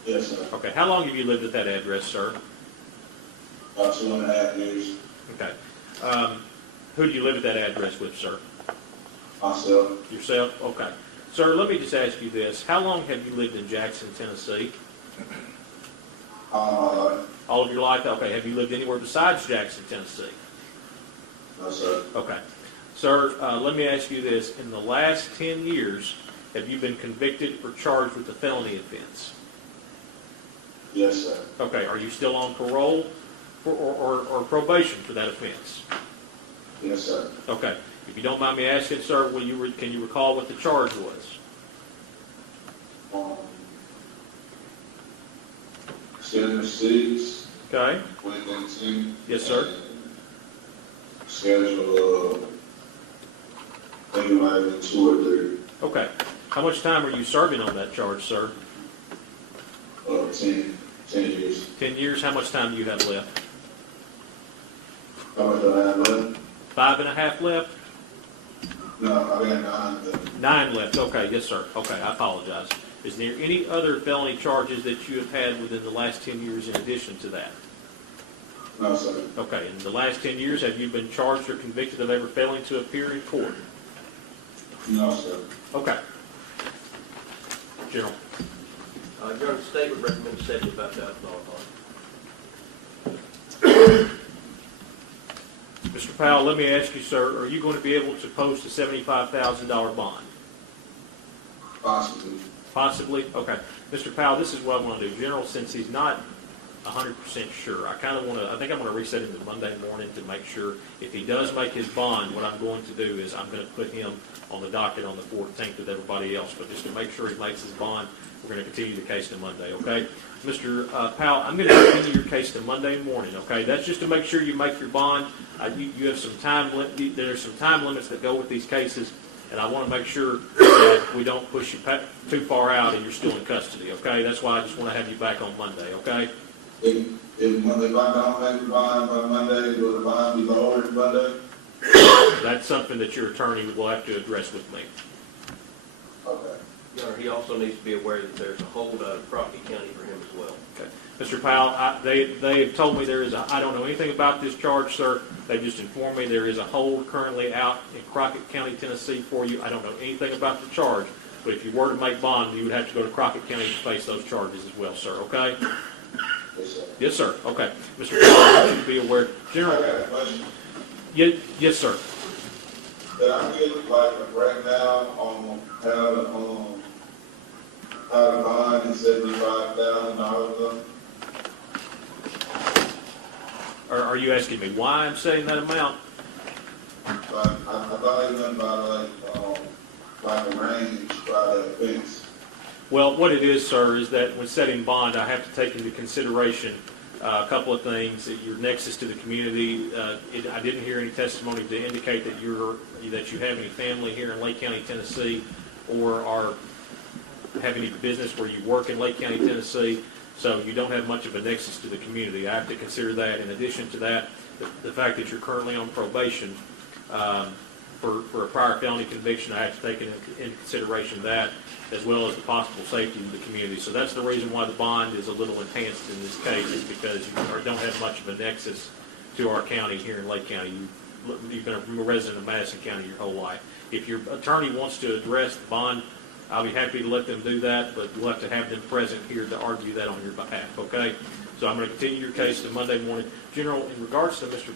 Yes, sir. Okay, how long have you lived at that address, sir? About 2.5 years. Okay. Who do you live at that address with, sir? Myself. Yourself? Okay. Sir, let me just ask you this. How long have you lived in Jackson, Tennessee? All of your life? Okay. Have you lived anywhere besides Jackson, Tennessee? No, sir. Okay. Sir, let me ask you this. In the last 10 years, have you been convicted or charged with a felony offense? Yes, sir. Okay. Are you still on parole or probation for that offense? Yes, sir. Okay. If you don't mind me asking, sir, can you recall what the charge was? Schedule 6. Okay. 2019. Yes, sir. Schedule, I think it might have been 2 or 3. Okay. How much time are you serving on that charge, sir? 10 years. 10 years. How much time do you have left? How much do I have left? 5.5 left? No, I got 9 left. 9 left. Okay. Yes, sir. Okay. I apologize. Is there any other felony charges that you have had within the last 10 years in addition to that? No, sir. Okay. In the last 10 years, have you been charged or convicted of ever failing to appear in court? No, sir. Okay. General. General, the state would recommend $75,000 bond. Mr. Powell, let me ask you, sir, are you going to be able to post a $75,000 bond? Possibly. Possibly? Okay. Mr. Powell, this is what I want to do. General, since he's not 100% sure, I think I'm going to reset him to Monday morning to make sure. If he does make his bond, what I'm going to do is I'm going to put him on the docket on the 14th with everybody else. But just to make sure he makes his bond, we're going to continue the case to Monday, okay? Mr. Powell, I'm going to continue your case to Monday morning, okay? That's just to make sure you make your bond. You have some time, there's some time limits that go with these cases, and I want to make sure that we don't push you too far out and you're still in custody, okay? That's why I just want to have you back on Monday, okay? If I don't make the bond by Monday, will the bond be lowered Monday? That's something that your attorney will have to address with me. Okay. Your Honor, he also needs to be aware that there's a hold out of Crockett County for him as well. Okay. Mr. Powell, they have told me I don't know anything about this charge, sir. They just informed me there is a hold currently out in Crockett County, Tennessee for you. I don't know anything about the charge, but if you were to make bond, you would have to go to Crockett County to face those charges as well, sir, okay? Yes, sir. Yes, sir. Okay. Mr. Powell, I want you to be aware. I General, got a question. yes, sir. Did I get like a breakdown on how to bond is $75,000? Are you asking me why I'm setting that amount? But I thought it went by like a range by the offense. Well, what it is, sir, is that when setting bond, I have to take into consideration a couple of things. Your nexus to the community. I didn't hear any testimony to indicate that you have any family here in Lake County, Tennessee, or have any business where you work in Lake County, Tennessee. So you don't have much of a nexus to the community. I have to consider that. In addition to that, the fact that you're currently on probation for a prior felony conviction, I have to take into consideration that, as well as the possible safety of the community. So that's the reason why the bond is a little enhanced in this case, is because you don't have much of a nexus to our county here in Lake County. You've been a resident of Madison County your whole life. If your attorney wants to address the bond, I'll be happy to let them do that, but we'll have to have them present here to argue that on your behalf, okay? So I'm going to continue your case to Monday morning. General, in regards to Mr.